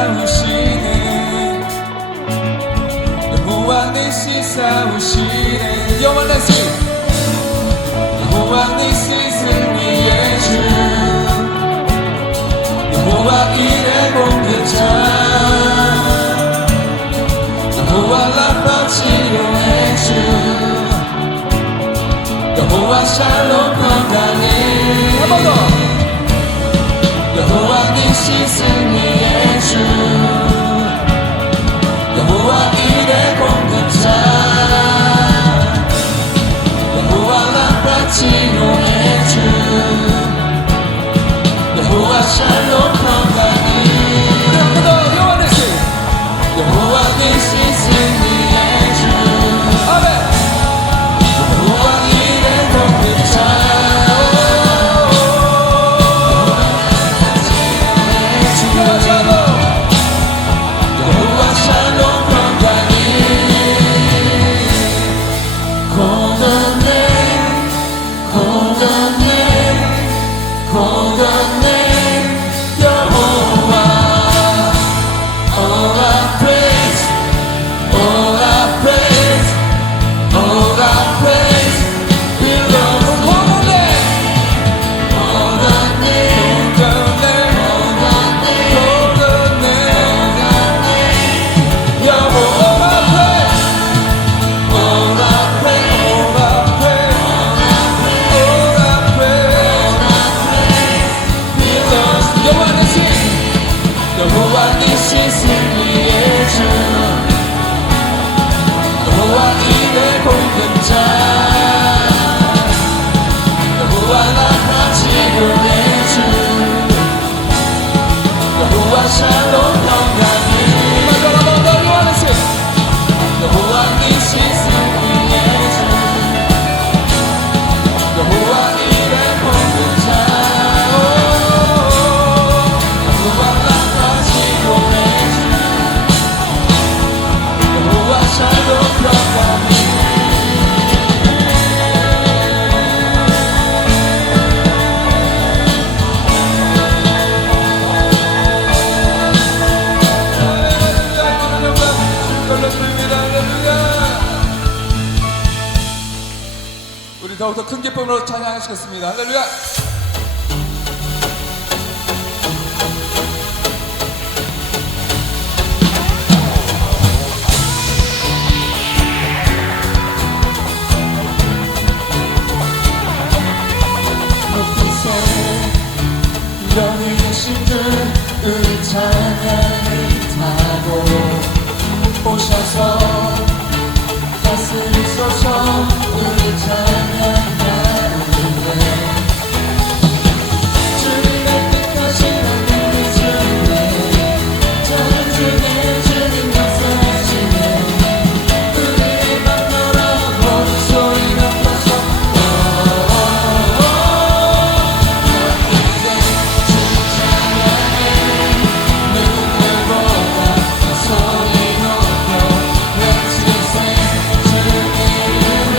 싸우시네 여호와 니시 싸우시네 여호와 니시 여호와 니시 승리의 주 여호와 이레 공급자 여호와 라파 치료의 주 여호와 샬롬 평강이 한 번 더 여호와 니시 승리의 주 여호와 이레 공급자 여호와 라파 치료의 주 여호와 샬롬 평강이 한 번 더 여호와 니시 여호와 니시 승리의 주 아멘 여호와 이레 공급자 여호와 니시 승리의 주 여호와 이레 공급자 여호와 라파 치료의 주 여호와 샬롬 평강이 한번 더 여호와 니시 여호와 니시 승리의 주 여호와 이레 공급자 우리 더욱더 큰 기쁨으로 찬양하시겠습니다. 할렐루야. 너희 신들 우리 찬양을 타고 오셔서 다스리소서 우리 찬양 가운데 주님의 뜻하신 하늘의 주님 전중에 주님 역사하시네 우리의 맘 열어 모든 소리 높아서 소리 높여 외치세 주님 이름을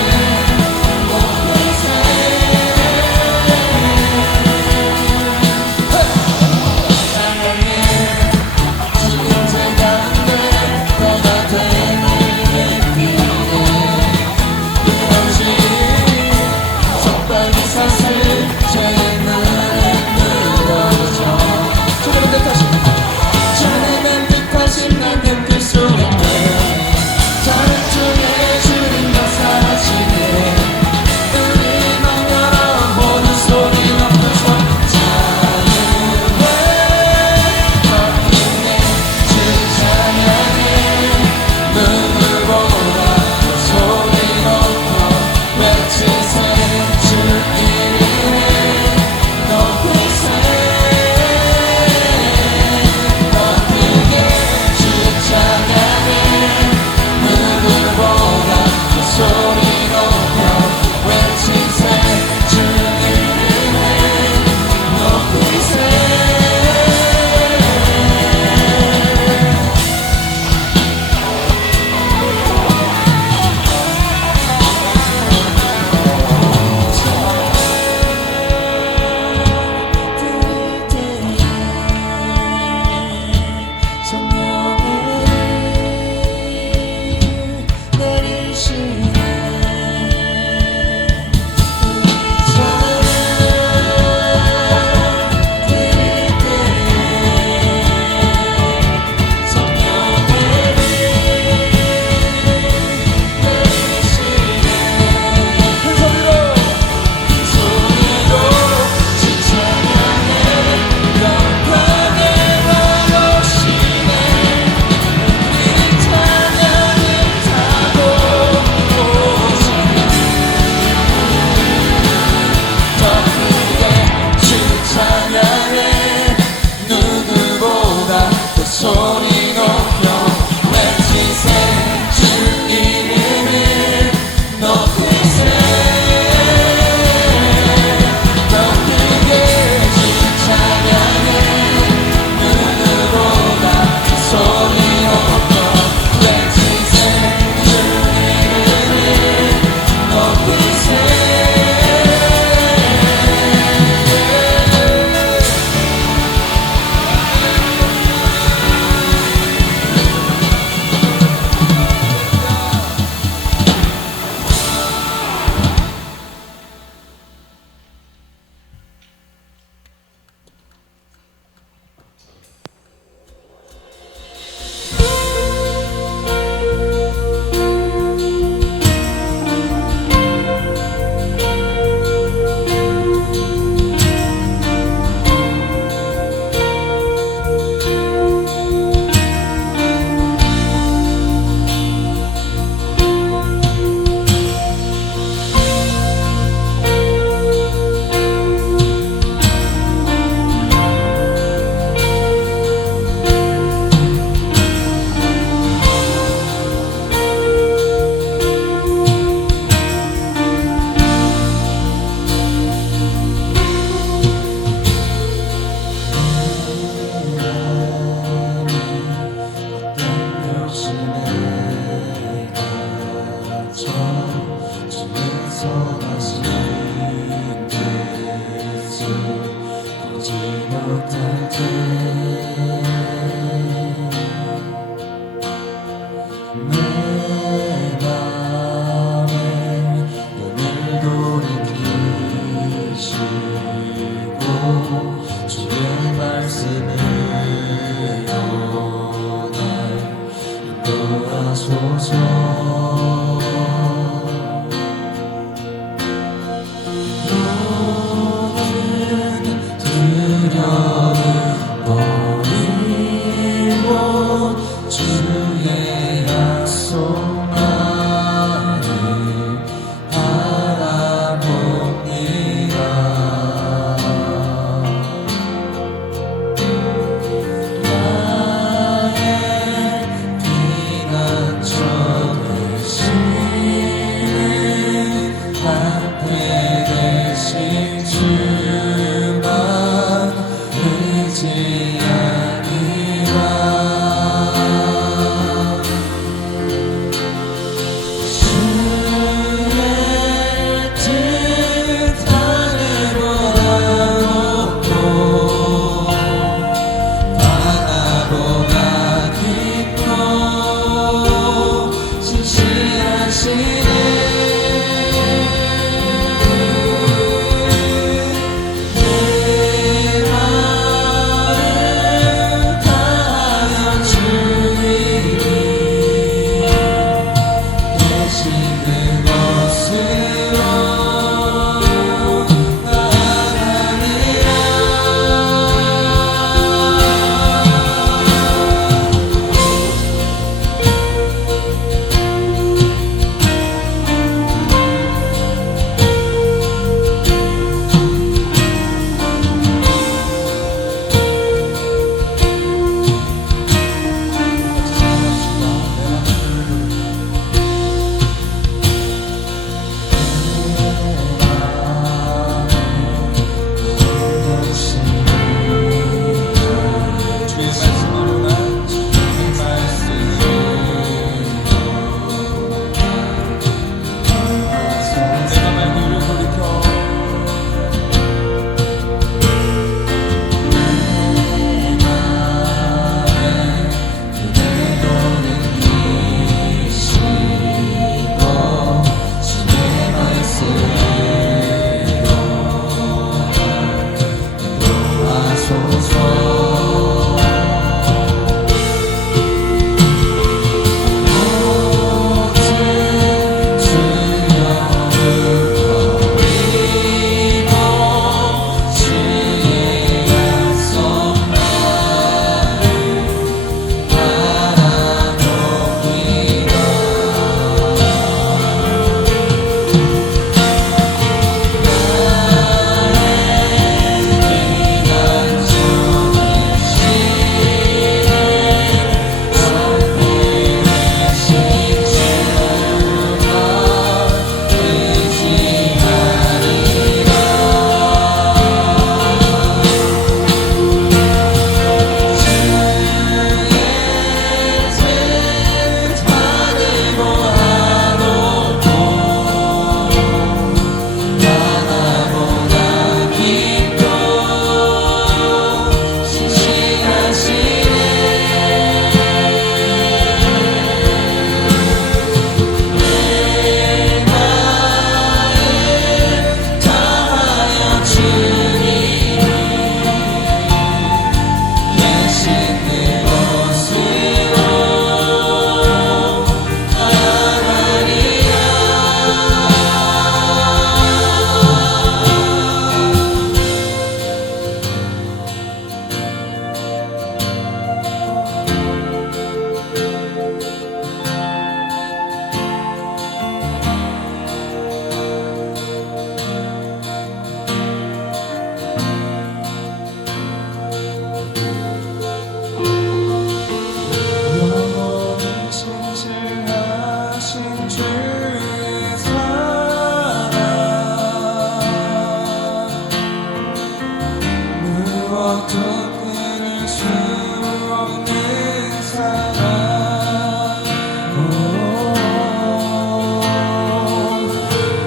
없는 사랑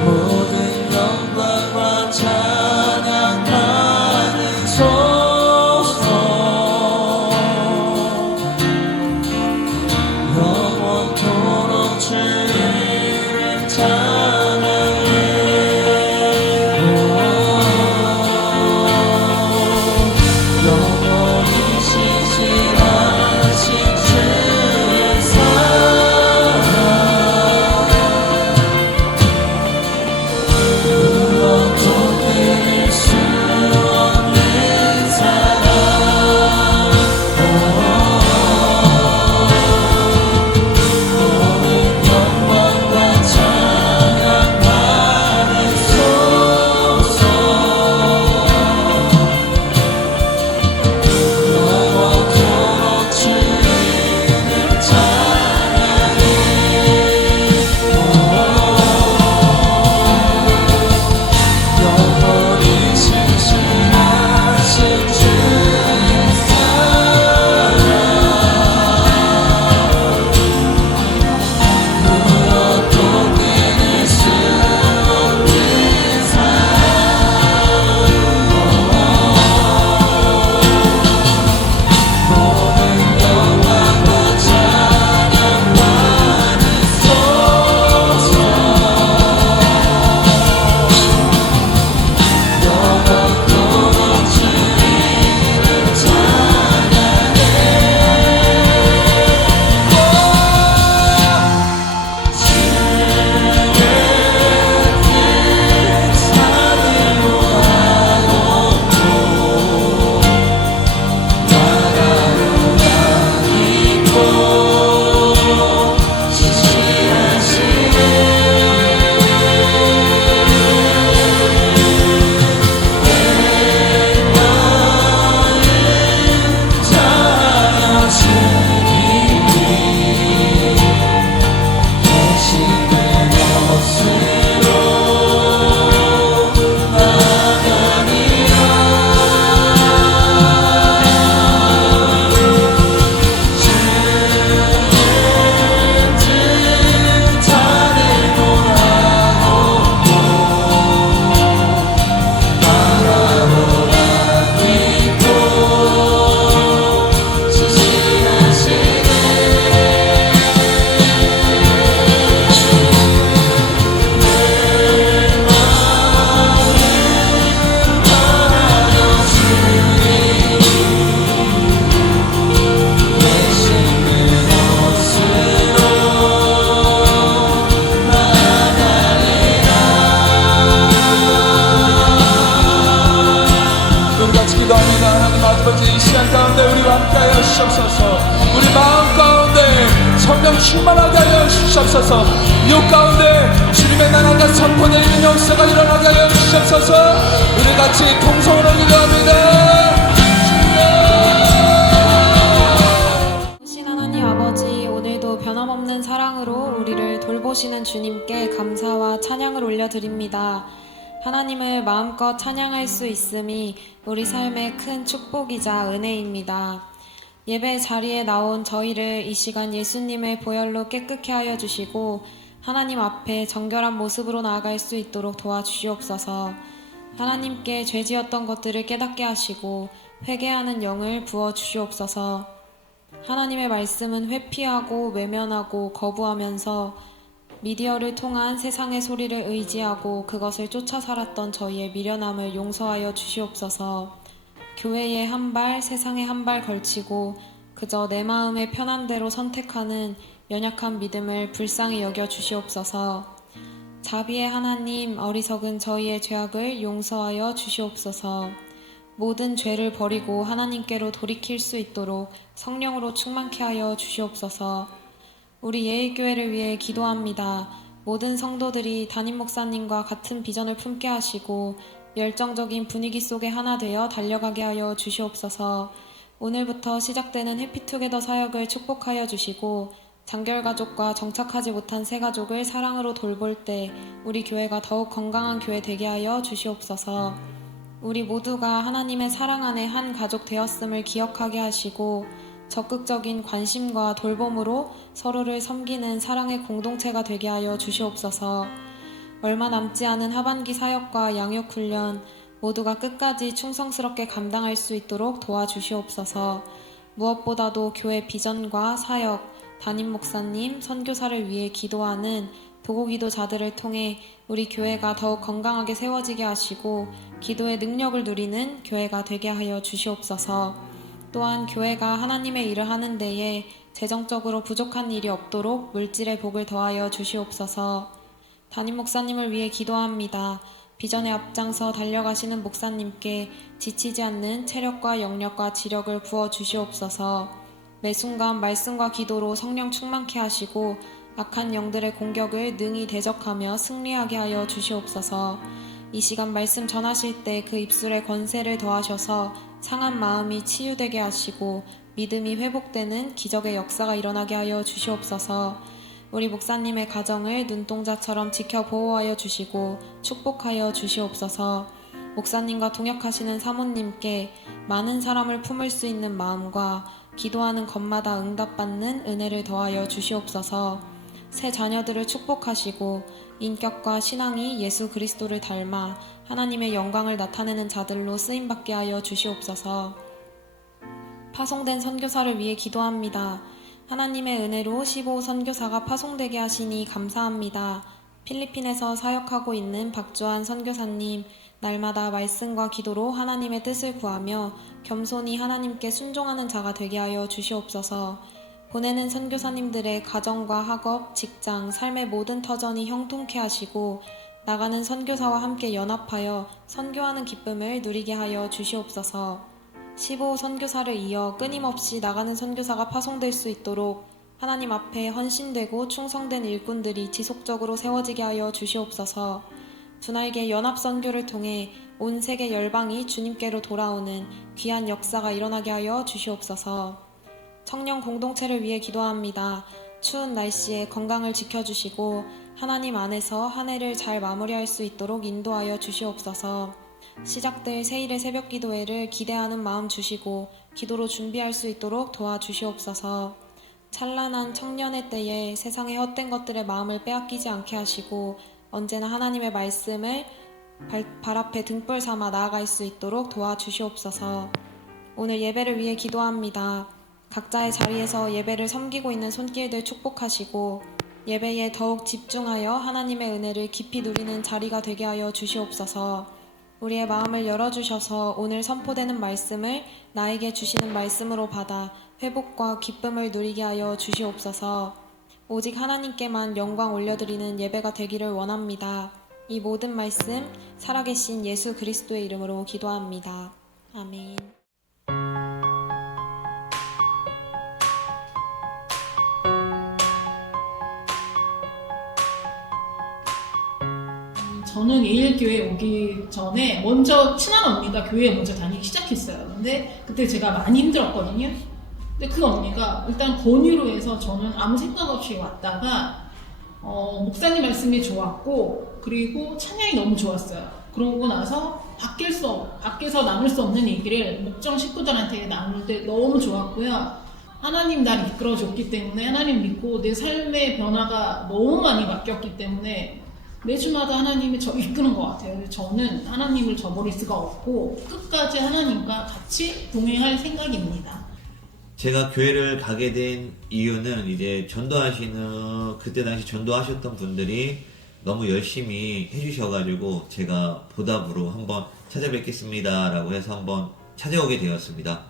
모든 영광과 찬양 받으소서 영원토록 주를 찬양해 영원히 신실하신 주의 사랑 무엇도 끊을 수 없는 사랑 모든 영광과 찬양 받으소서 영원토록 주를 찬양해 영원히 신실하신 주의 사랑 무엇도 끊을 수 없는 사랑 모든 영광과 찬양 받으소서 영원토록 주를 찬양해 우리 같이 기도합니다. 하나님 아버지 이 시간 가운데 우리와 함께하여 주시옵소서. 우리 마음 가운데 성령 충만하게 하여 주시옵소서. 육 가운데 주님의 나라가 선포되는 역사가 일어나게 하여 주시옵소서. 우리 같이 통성으로 기도합니다. 신 하나님 아버지, 오늘도 변함없는 사랑으로 우리를 돌보시는 주님께 감사와 찬양을 올려드립니다. 하나님을 마음껏 찬양할 수 있음이 우리 삶의 큰 축복이자 은혜입니다. 예배 자리에 나온 저희를 이 시간 예수님의 보혈로 깨끗게 하여 주시고 하나님 앞에 정결한 모습으로 나아갈 수 있도록 도와주시옵소서. 하나님께 죄 지었던 것들을 깨닫게 하시고 회개하는 영을 부어주시옵소서. 하나님의 말씀은 회피하고 외면하고 거부하면서 미디어를 통한 세상의 소리를 의지하고 그것을 쫓아 살았던 저희의 미련함을 용서하여 주시옵소서. 교회에 한 발, 세상에 한 발 걸치고 그저 내 마음의 편한 대로 선택하는 연약한 믿음을 불쌍히 여겨 주시옵소서. 자비의 하나님, 어리석은 저희의 죄악을 용서하여 주시옵소서. 모든 죄를 버리고 하나님께로 돌이킬 수 있도록 성령으로 충만케 하여 주시옵소서. 우리 예일교회를 위해 기도합니다. 모든 성도들이 담임 목사님과 같은 비전을 품게 하시고 열정적인 분위기 속에 하나 되어 달려가게 하여 주시옵소서. 오늘부터 시작되는 해피투게더 사역을 축복하여 주시고 장결가족과 정착하지 못한 새가족을 사랑으로 돌볼 때 우리 교회가 더욱 건강한 교회 되게 하여 주시옵소서. 우리 모두가 하나님의 사랑 안에 한 가족 되었음을 기억하게 하시고 적극적인 관심과 돌봄으로 서로를 섬기는 사랑의 공동체가 되게 하여 주시옵소서. 얼마 남지 않은 하반기 사역과 양육훈련 모두가 끝까지 충성스럽게 감당할 수 있도록 도와주시옵소서. 무엇보다도 교회 비전과 사역, 담임 목사님, 선교사를 위해 기도하는 도구기도자들을 통해 우리 교회가 더욱 건강하게 세워지게 하시고 기도의 능력을 누리는 교회가 되게 하여 주시옵소서. 또한 교회가 하나님의 일을 하는 데에 재정적으로 부족한 일이 없도록 물질의 복을 더하여 주시옵소서. 담임 목사님을 위해 기도합니다. 비전에 앞장서 달려가시는 목사님께 지치지 않는 체력과 영력과 지력을 부어 주시옵소서. 매 순간 말씀과 기도로 성령 충만케 하시고 악한 영들의 공격을 능히 대적하며 승리하게 하여 주시옵소서. 이 시간 말씀 전하실 때 그 입술에 권세를 더하셔서 상한 마음이 치유되게 하시고 믿음이 회복되는 기적의 역사가 일어나게 하여 주시옵소서. 우리 목사님의 가정을 눈동자처럼 지켜 보호하여 주시고 축복하여 주시옵소서. 목사님과 동역하시는 사모님께 많은 사람을 품을 수 있는 마음과 기도하는 것마다 응답받는 은혜를 더하여 주시옵소서. 새 자녀들을 축복하시고 인격과 신앙이 예수 그리스도를 닮아 하나님의 영광을 나타내는 자들로 쓰임받게 하여 주시옵소서. 파송된 선교사를 위해 기도합니다. 하나님의 은혜로 15 선교사가 파송되게 하시니 감사합니다. 필리핀에서 사역하고 있는 박주한 선교사님, 날마다 말씀과 기도로 하나님의 뜻을 구하며 겸손히 하나님께 순종하는 자가 되게 하여 주시옵소서. 보내는 선교사님들의 가정과 학업, 직장, 삶의 모든 터전이 형통케 하시고 나가는 선교사와 함께 연합하여 선교하는 기쁨을 누리게 하여 주시옵소서. 15 선교사를 이어 끊임없이 나가는 선교사가 파송될 수 있도록 하나님 앞에 헌신되고 충성된 일꾼들이 지속적으로 세워지게 하여 주시옵소서. 주날개 연합 선교를 통해 온 세계 열방이 주님께로 돌아오는 귀한 역사가 일어나게 하여 주시옵소서. 청년 공동체를 위해 기도합니다. 추운 날씨에 건강을 지켜주시고 하나님 안에서 한 해를 잘 마무리할 수 있도록 인도하여 주시옵소서. 시작될 새일의 새벽 기도회를 기대하는 마음 주시고 기도로 준비할 수 있도록 도와주시옵소서. 찬란한 청년의 때에 세상의 헛된 것들의 마음을 빼앗기지 않게 하시고 언제나 하나님의 말씀을 발 앞에 등불 삼아 나아갈 수 있도록 도와주시옵소서. 오늘 예배를 위해 기도합니다. 각자의 자리에서 예배를 섬기고 있는 손길들 축복하시고 예배에 더욱 집중하여 하나님의 은혜를 깊이 누리는 자리가 되게 하여 주시옵소서. 우리의 마음을 열어주셔서 오늘 선포되는 말씀을 나에게 주시는 말씀으로 받아 회복과 기쁨을 누리게 하여 주시옵소서. 오직 하나님께만 영광 올려드리는 예배가 되기를 원합니다. 이 모든 말씀 살아계신 예수 그리스도의 이름으로 기도합니다. 아멘. 저는 예일교회 오기 전에 먼저 친한 언니가 교회에 먼저 다니기 시작했어요. 근데 그때 제가 많이 힘들었거든요. 근데 그 언니가 일단 권유로 해서 저는 아무 생각 없이 왔다가 목사님 말씀이 좋았고 그리고 찬양이 너무 좋았어요. 그러고 나서 밖에서 나눌 수 없는 얘기를 목장 식구들한테 나눌 때 너무 좋았고요. 하나님 날 이끌어줬기 때문에 하나님 믿고 내 삶의 변화가 너무 많이 바뀌었기 때문에 매주마다 하나님이 저 이끄는 것 같아요. 저는 하나님을 저버릴 수가 없고 끝까지 하나님과 같이 동행할 생각입니다. 제가 교회를 가게 된 이유는 이제 그때 당시 전도하셨던 분들이 너무 열심히 해주셔가지고 제가 보답으로 한번 찾아뵙겠습니다 라고 해서 한번 찾아오게 되었습니다.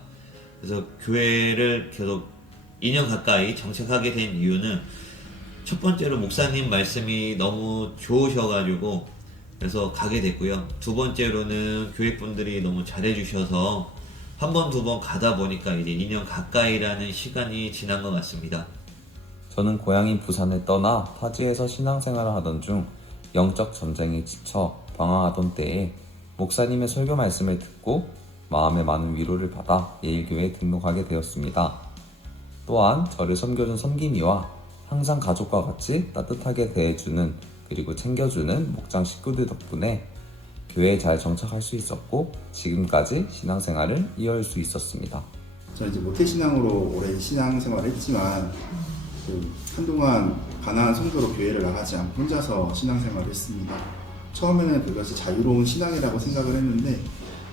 그래서 교회를 계속 2년 가까이 정착하게 된 이유는 첫 번째로 목사님 말씀이 너무 좋으셔가지고 그래서 가게 됐고요. 두 번째로는 교회분들이 너무 잘해주셔서 한 번, 두 번 가다 보니까 이제 2년 가까이라는 시간이 지난 것 같습니다. 저는 고향인 부산을 떠나 타지에서 신앙생활을 하던 중 영적 전쟁에 지쳐 방황하던 때에 목사님의 설교 말씀을 듣고 마음에 많은 위로를 받아 예일교회에 등록하게 되었습니다. 또한 저를 섬겨준 섬김이와 항상 가족과 같이 따뜻하게 대해주는 그리고 챙겨주는 목장 식구들 덕분에 교회에 잘 정착할 수 있었고 지금까지 신앙생활을 이어갈 수 있었습니다. 저는 이제 모태신앙으로 오랜 신앙생활을 했지만 한동안 가난한 성도로 교회를 나가지 않고 혼자서 신앙생활을 했습니다. 처음에는 그것이 자유로운 신앙이라고 생각을 했는데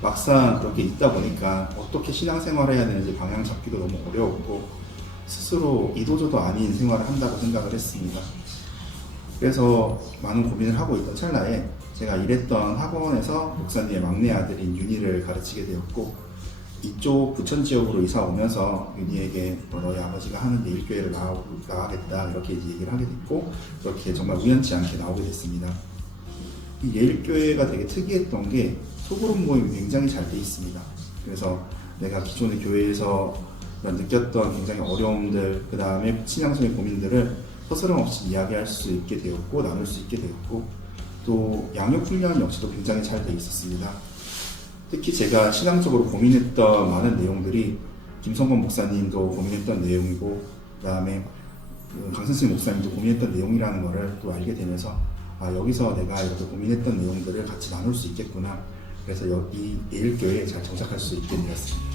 막상 그렇게 있다 보니까 어떻게 신앙생활을 해야 되는지 방향 잡기도 너무 어려웠고 스스로 이도저도 아닌 생활을 한다고 생각을 했습니다. 그래서 많은 고민을 하고 있던 찰나에 제가 일했던 학원에서 목사님의 막내 아들인 윤희를 가르치게 되었고 이쪽 부천 지역으로 이사 오면서 윤희에게 너희 아버지가 하는 예일교회를 나가겠다 이렇게 이제 얘기를 하게 됐고 그렇게 정말 우연치 않게 나오게 됐습니다. 이 예일교회가 되게 특이했던 게 소그룹 모임이 굉장히 잘 돼 있습니다. 그래서 내가 기존의 교회에서 느꼈던 굉장히 어려움들 그 다음에 신앙적인 고민들을 서스럼없이 이야기할 수 있게 되었고 나눌 수 있게 되었고 또 양육훈련 역시도 굉장히 잘 돼 있었습니다. 특히 제가 신앙적으로 고민했던 많은 내용들이 김성건 목사님도 고민했던 내용이고 그 다음에 강선생 목사님도 고민했던 내용이라는 것을 또 알게 되면서 여기서 내가 이렇게 고민했던 내용들을 같이 나눌 수 있겠구나. 그래서 이 예일교회에 잘 정착할 수 있게 되었습니다.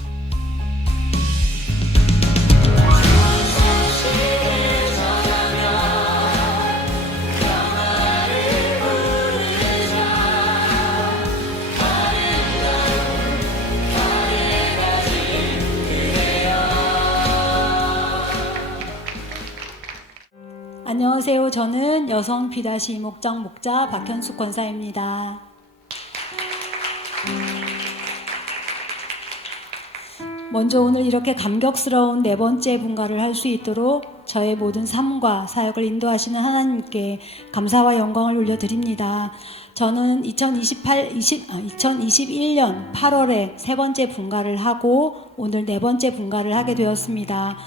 안녕하세요. 저는 여성 B- 목장 목자 박현숙 권사입니다. 먼저 오늘 이렇게 감격스러운 4번째 분가를 할 수 있도록 저의 모든 삶과 사역을 인도하시는 하나님께 감사와 영광을 올려드립니다. 저는 2021년 8월에 3번째 분가를 하고 오늘 4번째 분가를 하게 되었습니다.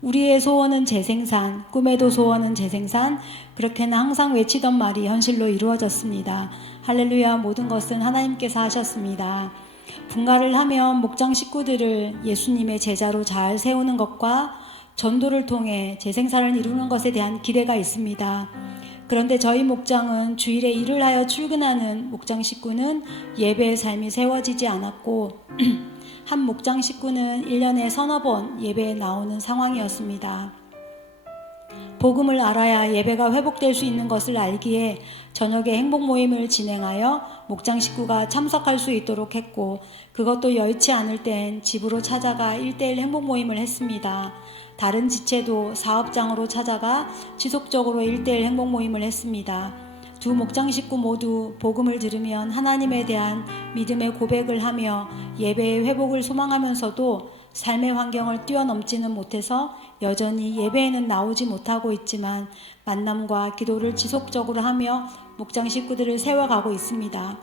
우리의 소원은 재생산, 꿈에도 소원은 재생산, 그렇게는 항상 외치던 말이 현실로 이루어졌습니다. 할렐루야, 모든 것은 하나님께서 하셨습니다. 분가를 하면 목장 식구들을 예수님의 제자로 잘 세우는 것과 전도를 통해 재생산을 이루는 것에 대한 기대가 있습니다. 그런데 저희 목장은 주일에 일을 하여 출근하는 목장 식구는 예배의 삶이 세워지지 않았고 한 목장 식구는 1년에 서너 번 예배에 나오는 상황이었습니다. 복음을 알아야 예배가 회복될 수 있는 것을 알기에 저녁에 행복 모임을 진행하여 목장 식구가 참석할 수 있도록 했고 그것도 여의치 않을 땐 집으로 찾아가 1:1 행복 모임을 했습니다. 다른 지체도 사업장으로 찾아가 지속적으로 1:1 행복 모임을 했습니다. 두 목장 식구 모두 복음을 들으면 하나님에 대한 믿음의 고백을 하며 예배의 회복을 소망하면서도 삶의 환경을 뛰어넘지는 못해서 여전히 예배에는 나오지 못하고 있지만 만남과 기도를 지속적으로 하며 목장 식구들을 세워가고 있습니다.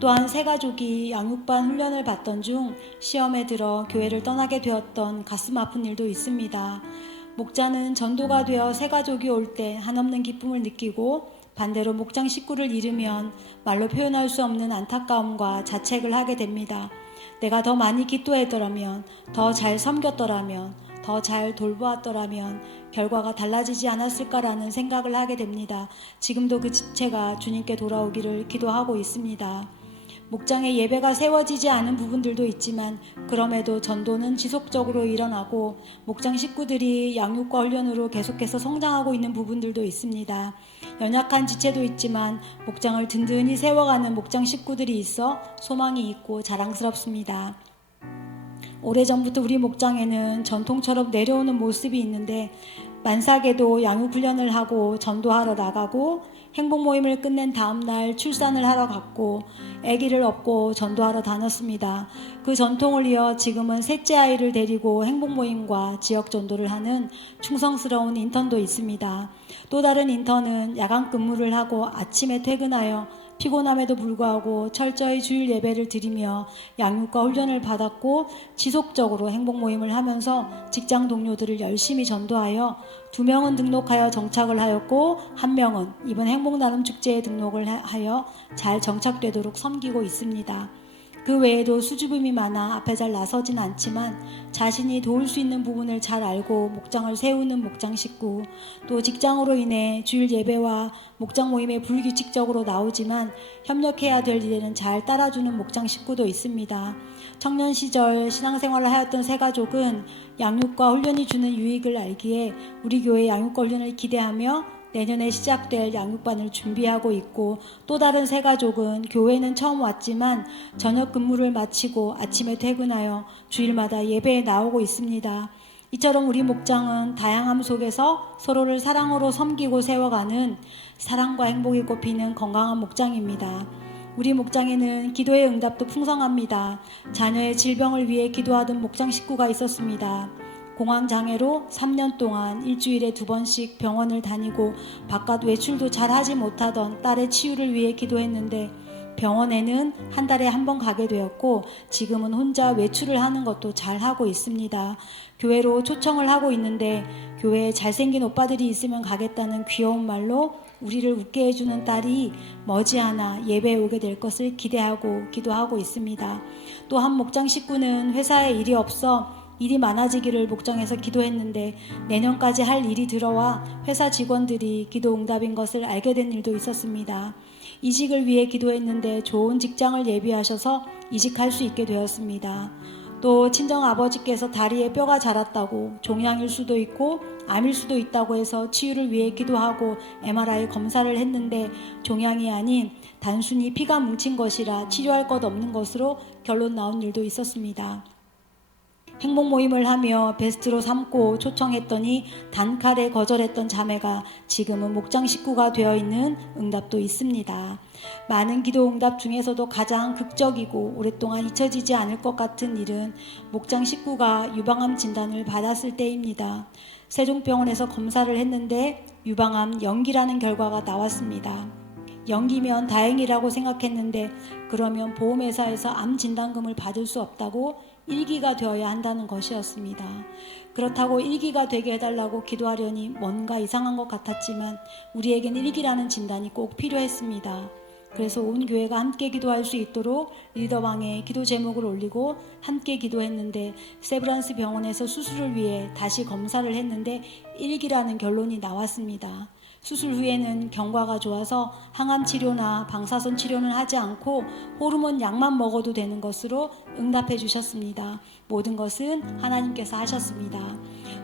또한 세 가족이 양육반 훈련을 받던 중 시험에 들어 교회를 떠나게 되었던 가슴 아픈 일도 있습니다. 목자는 전도가 되어 세 가족이 올 때 한없는 기쁨을 느끼고 반대로 목장 식구를 잃으면 말로 표현할 수 없는 안타까움과 자책을 하게 됩니다. 내가 더 많이 기도했더라면, 더 잘 섬겼더라면, 더 잘 돌보았더라면 결과가 달라지지 않았을까라는 생각을 하게 됩니다. 지금도 그 지체가 주님께 돌아오기를 기도하고 있습니다. 목장에 예배가 세워지지 않은 부분들도 있지만 그럼에도 전도는 지속적으로 일어나고 목장 식구들이 양육과 훈련으로 계속해서 성장하고 있는 부분들도 있습니다. 연약한 지체도 있지만 목장을 든든히 세워가는 목장 식구들이 있어 소망이 있고 자랑스럽습니다. 오래전부터 우리 목장에는 전통처럼 내려오는 모습이 있는데 만삭에도 양육훈련을 하고 전도하러 나가고 행복모임을 끝낸 다음날 출산을 하러 갔고 아기를 업고 전도하러 다녔습니다. 그 전통을 이어 지금은 셋째 아이를 데리고 행복모임과 지역 전도를 하는 충성스러운 인턴도 있습니다. 또 다른 인턴은 야간 근무를 하고 아침에 퇴근하여 피곤함에도 불구하고 철저히 주일 예배를 드리며 양육과 훈련을 받았고 지속적으로 행복 모임을 하면서 직장 동료들을 열심히 전도하여 2명은 등록하여 정착을 하였고 1명은 이번 행복나눔 축제에 등록을 하여 잘 정착되도록 섬기고 있습니다. 그 외에도 수줍음이 많아 앞에 잘 나서진 않지만 자신이 도울 수 있는 부분을 잘 알고 목장을 세우는 목장 식구, 또 직장으로 인해 주일 예배와 목장 모임에 불규칙적으로 나오지만 협력해야 될 일에는 잘 따라주는 목장 식구도 있습니다. 청년 시절 신앙생활을 하였던 새 가족은 양육과 훈련이 주는 유익을 알기에 우리 교회 양육과 훈련을 기대하며 내년에 시작될 양육반을 준비하고 있고, 또 다른 새 가족은 교회는 처음 왔지만 저녁 근무를 마치고 아침에 퇴근하여 주일마다 예배에 나오고 있습니다. 이처럼 우리 목장은 다양함 속에서 서로를 사랑으로 섬기고 세워가는 사랑과 행복이 꽃피는 건강한 목장입니다. 우리 목장에는 기도의 응답도 풍성합니다. 자녀의 질병을 위해 기도하던 목장 식구가 있었습니다. 공황장애로 3년 동안 일주일에 2번씩 병원을 다니고 바깥 외출도 잘 하지 못하던 딸의 치유를 위해 기도했는데 병원에는 한 달에 한 번 가게 되었고 지금은 혼자 외출을 하는 것도 잘 하고 있습니다. 교회로 초청을 하고 있는데 교회에 잘생긴 오빠들이 있으면 가겠다는 귀여운 말로 우리를 웃게 해주는 딸이 머지않아 예배에 오게 될 것을 기대하고 기도하고 있습니다. 또 한 목장 식구는 회사에 일이 없어 일이 많아지기를 목장에서 기도했는데 내년까지 할 일이 들어와 회사 직원들이 기도 응답인 것을 알게 된 일도 있었습니다. 이직을 위해 기도했는데 좋은 직장을 예비하셔서 이직할 수 있게 되었습니다. 또 친정 아버지께서 다리에 뼈가 자랐다고 종양일 수도 있고 암일 수도 있다고 해서 치유를 위해 기도하고 MRI 검사를 했는데 종양이 아닌 단순히 피가 뭉친 것이라 치료할 것 없는 것으로 결론 나온 일도 있었습니다. 행복 모임을 하며 베스트로 삼고 초청했더니 단칼에 거절했던 자매가 지금은 목장 식구가 되어 있는 응답도 있습니다. 많은 기도 응답 중에서도 가장 극적이고 오랫동안 잊혀지지 않을 것 같은 일은 목장 식구가 유방암 진단을 받았을 때입니다. 세종병원에서 검사를 했는데 유방암 영기라는 결과가 나왔습니다. 영기면 다행이라고 생각했는데 그러면 보험회사에서 암 진단금을 받을 수 없다고 1기가 되어야 한다는 것이었습니다. 그렇다고 1기가 되게 해달라고 기도하려니 뭔가 이상한 것 같았지만 우리에겐 1기라는 진단이 꼭 필요했습니다. 그래서 온 교회가 함께 기도할 수 있도록 리더방에 기도 제목을 올리고 함께 기도했는데 세브란스 병원에서 수술을 위해 다시 검사를 했는데 1기라는 결론이 나왔습니다. 수술 후에는 경과가 좋아서 항암 치료나 방사선 치료는 하지 않고 호르몬 약만 먹어도 되는 것으로 응답해 주셨습니다. 모든 것은 하나님께서 하셨습니다.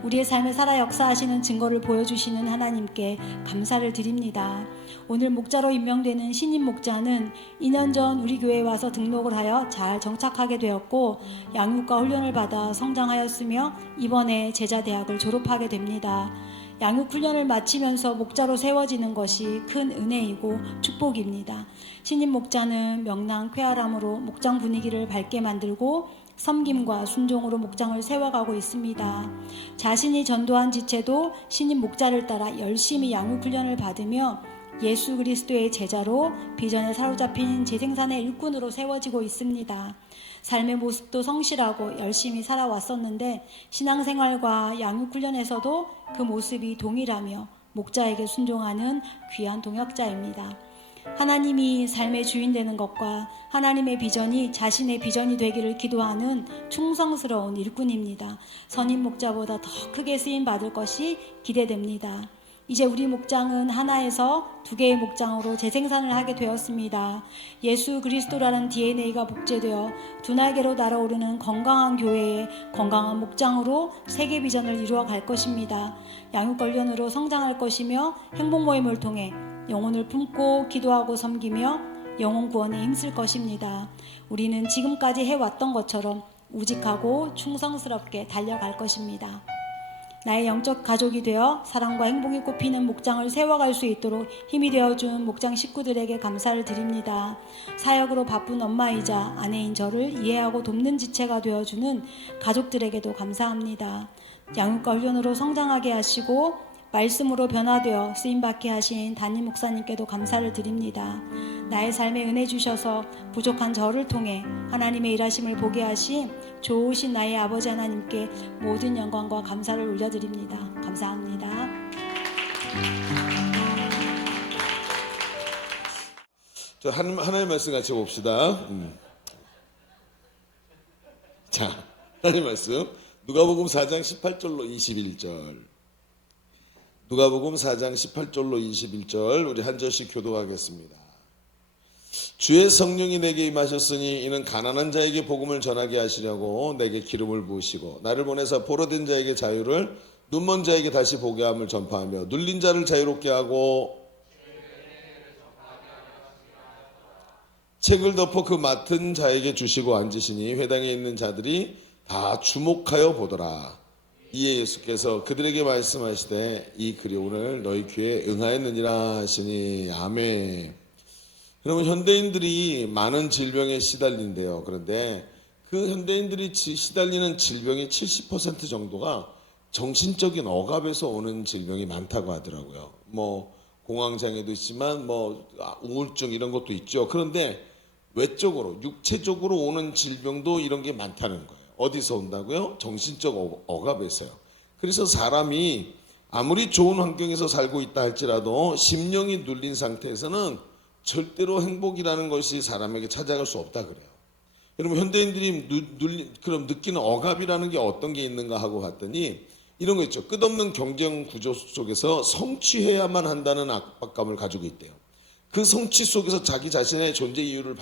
우리의 삶에 살아 역사하시는 증거를 보여주시는 하나님께 감사를 드립니다. 오늘 목자로 임명되는 신임 목자는 2년 전 우리 교회에 와서 등록을 하여 잘 정착하게 되었고 양육과 훈련을 받아 성장하였으며 이번에 제자대학을 졸업하게 됩니다. 양육훈련을 마치면서 목자로 세워지는 것이 큰 은혜이고 축복입니다. 신임 목자는 명랑 쾌활함으로 목장 분위기를 밝게 만들고 섬김과 순종으로 목장을 세워가고 있습니다. 자신이 전도한 지체도 신임 목자를 따라 열심히 양육훈련을 받으며 예수 그리스도의 제자로 비전에 사로잡힌 재생산의 일꾼으로 세워지고 있습니다. 삶의 모습도 성실하고 열심히 살아왔었는데 신앙생활과 양육훈련에서도 그 모습이 동일하며 목자에게 순종하는 귀한 동역자입니다. 하나님이 삶의 주인 되는 것과 하나님의 비전이 자신의 비전이 되기를 기도하는 충성스러운 일꾼입니다. 선임 목자보다 더 크게 쓰임 받을 것이 기대됩니다. 이제 우리 목장은 하나에서 2개의 목장으로 재생산을 하게 되었습니다. 예수 그리스도라는 DNA가 복제되어 두 날개로 날아오르는 건강한 교회의 건강한 목장으로 세계 비전을 이루어 갈 것입니다. 양육관련으로 성장할 것이며 행복 모임을 통해 영혼을 품고 기도하고 섬기며 영혼 구원에 힘쓸 것입니다. 우리는 지금까지 해왔던 것처럼 우직하고 충성스럽게 달려갈 것입니다. 나의 영적 가족이 되어 사랑과 행복이 꽃피는 목장을 세워갈 수 있도록 힘이 되어준 목장 식구들에게 감사를 드립니다. 사역으로 바쁜 엄마이자 아내인 저를 이해하고 돕는 지체가 되어주는 가족들에게도 감사합니다. 양육과 훈련으로 성장하게 하시고 말씀으로 변화되어 쓰임받게 하신 담임 목사님께도 감사를 드립니다. 나의 삶에 은혜 주셔서 부족한 저를 통해 하나님의 일하심을 보게 하신 좋으신 나의 아버지 하나님께 모든 영광과 감사를 올려드립니다. 감사합니다. 자, 하나님의 말씀 같이 봅시다. 자, 하나님 말씀 누가복음 4장 18절로 21절. 누가복음 4장 18절로 21절 우리 한 절씩 교독하겠습니다. 주의 성령이 내게 임하셨으니 이는 가난한 자에게 복음을 전하게 하시려고 내게 기름을 부으시고 나를 보내사 포로된 자에게 자유를 눈먼 자에게 다시 보게 함을 전파하며 눌린 자를 자유롭게 하고 책을 덮어 그 맡은 자에게 주시고 앉으시니 회당에 있는 자들이 다 주목하여 보더라. 이에 예수께서 그들에게 말씀하시되 이 글이 오늘 너희 귀에 응하였느니라 하시니 아멘. 여러분, 현대인들이 많은 질병에 시달린대요. 그런데 그 현대인들이 시달리는 질병의 70% 정도가 정신적인 억압에서 오는 질병이 많다고 하더라고요. 뭐 공황장애도 있지만 뭐 우울증 이런 것도 있죠. 그런데 외적으로 육체적으로 오는 질병도 이런 게 많다는 거예요. 어디서 온다고요? 정신적 억압에서요. 그래서 사람이 아무리 좋은 환경에서 살고 있다 할지라도 심령이 눌린 상태에서는 절대로 행복이라는 것이 사람에게 찾아갈 수 없다 그래요. 여러분, 현대인들이 그럼 느끼는 억압이라는 게 어떤 게 있는가 하고 봤더니 이런 거 있죠. 끝없는 경쟁 구조 속에서 성취해야만 한다는 압박감을 가지고 있대요. 그 성취 속에서 자기 자신의 존재 이유를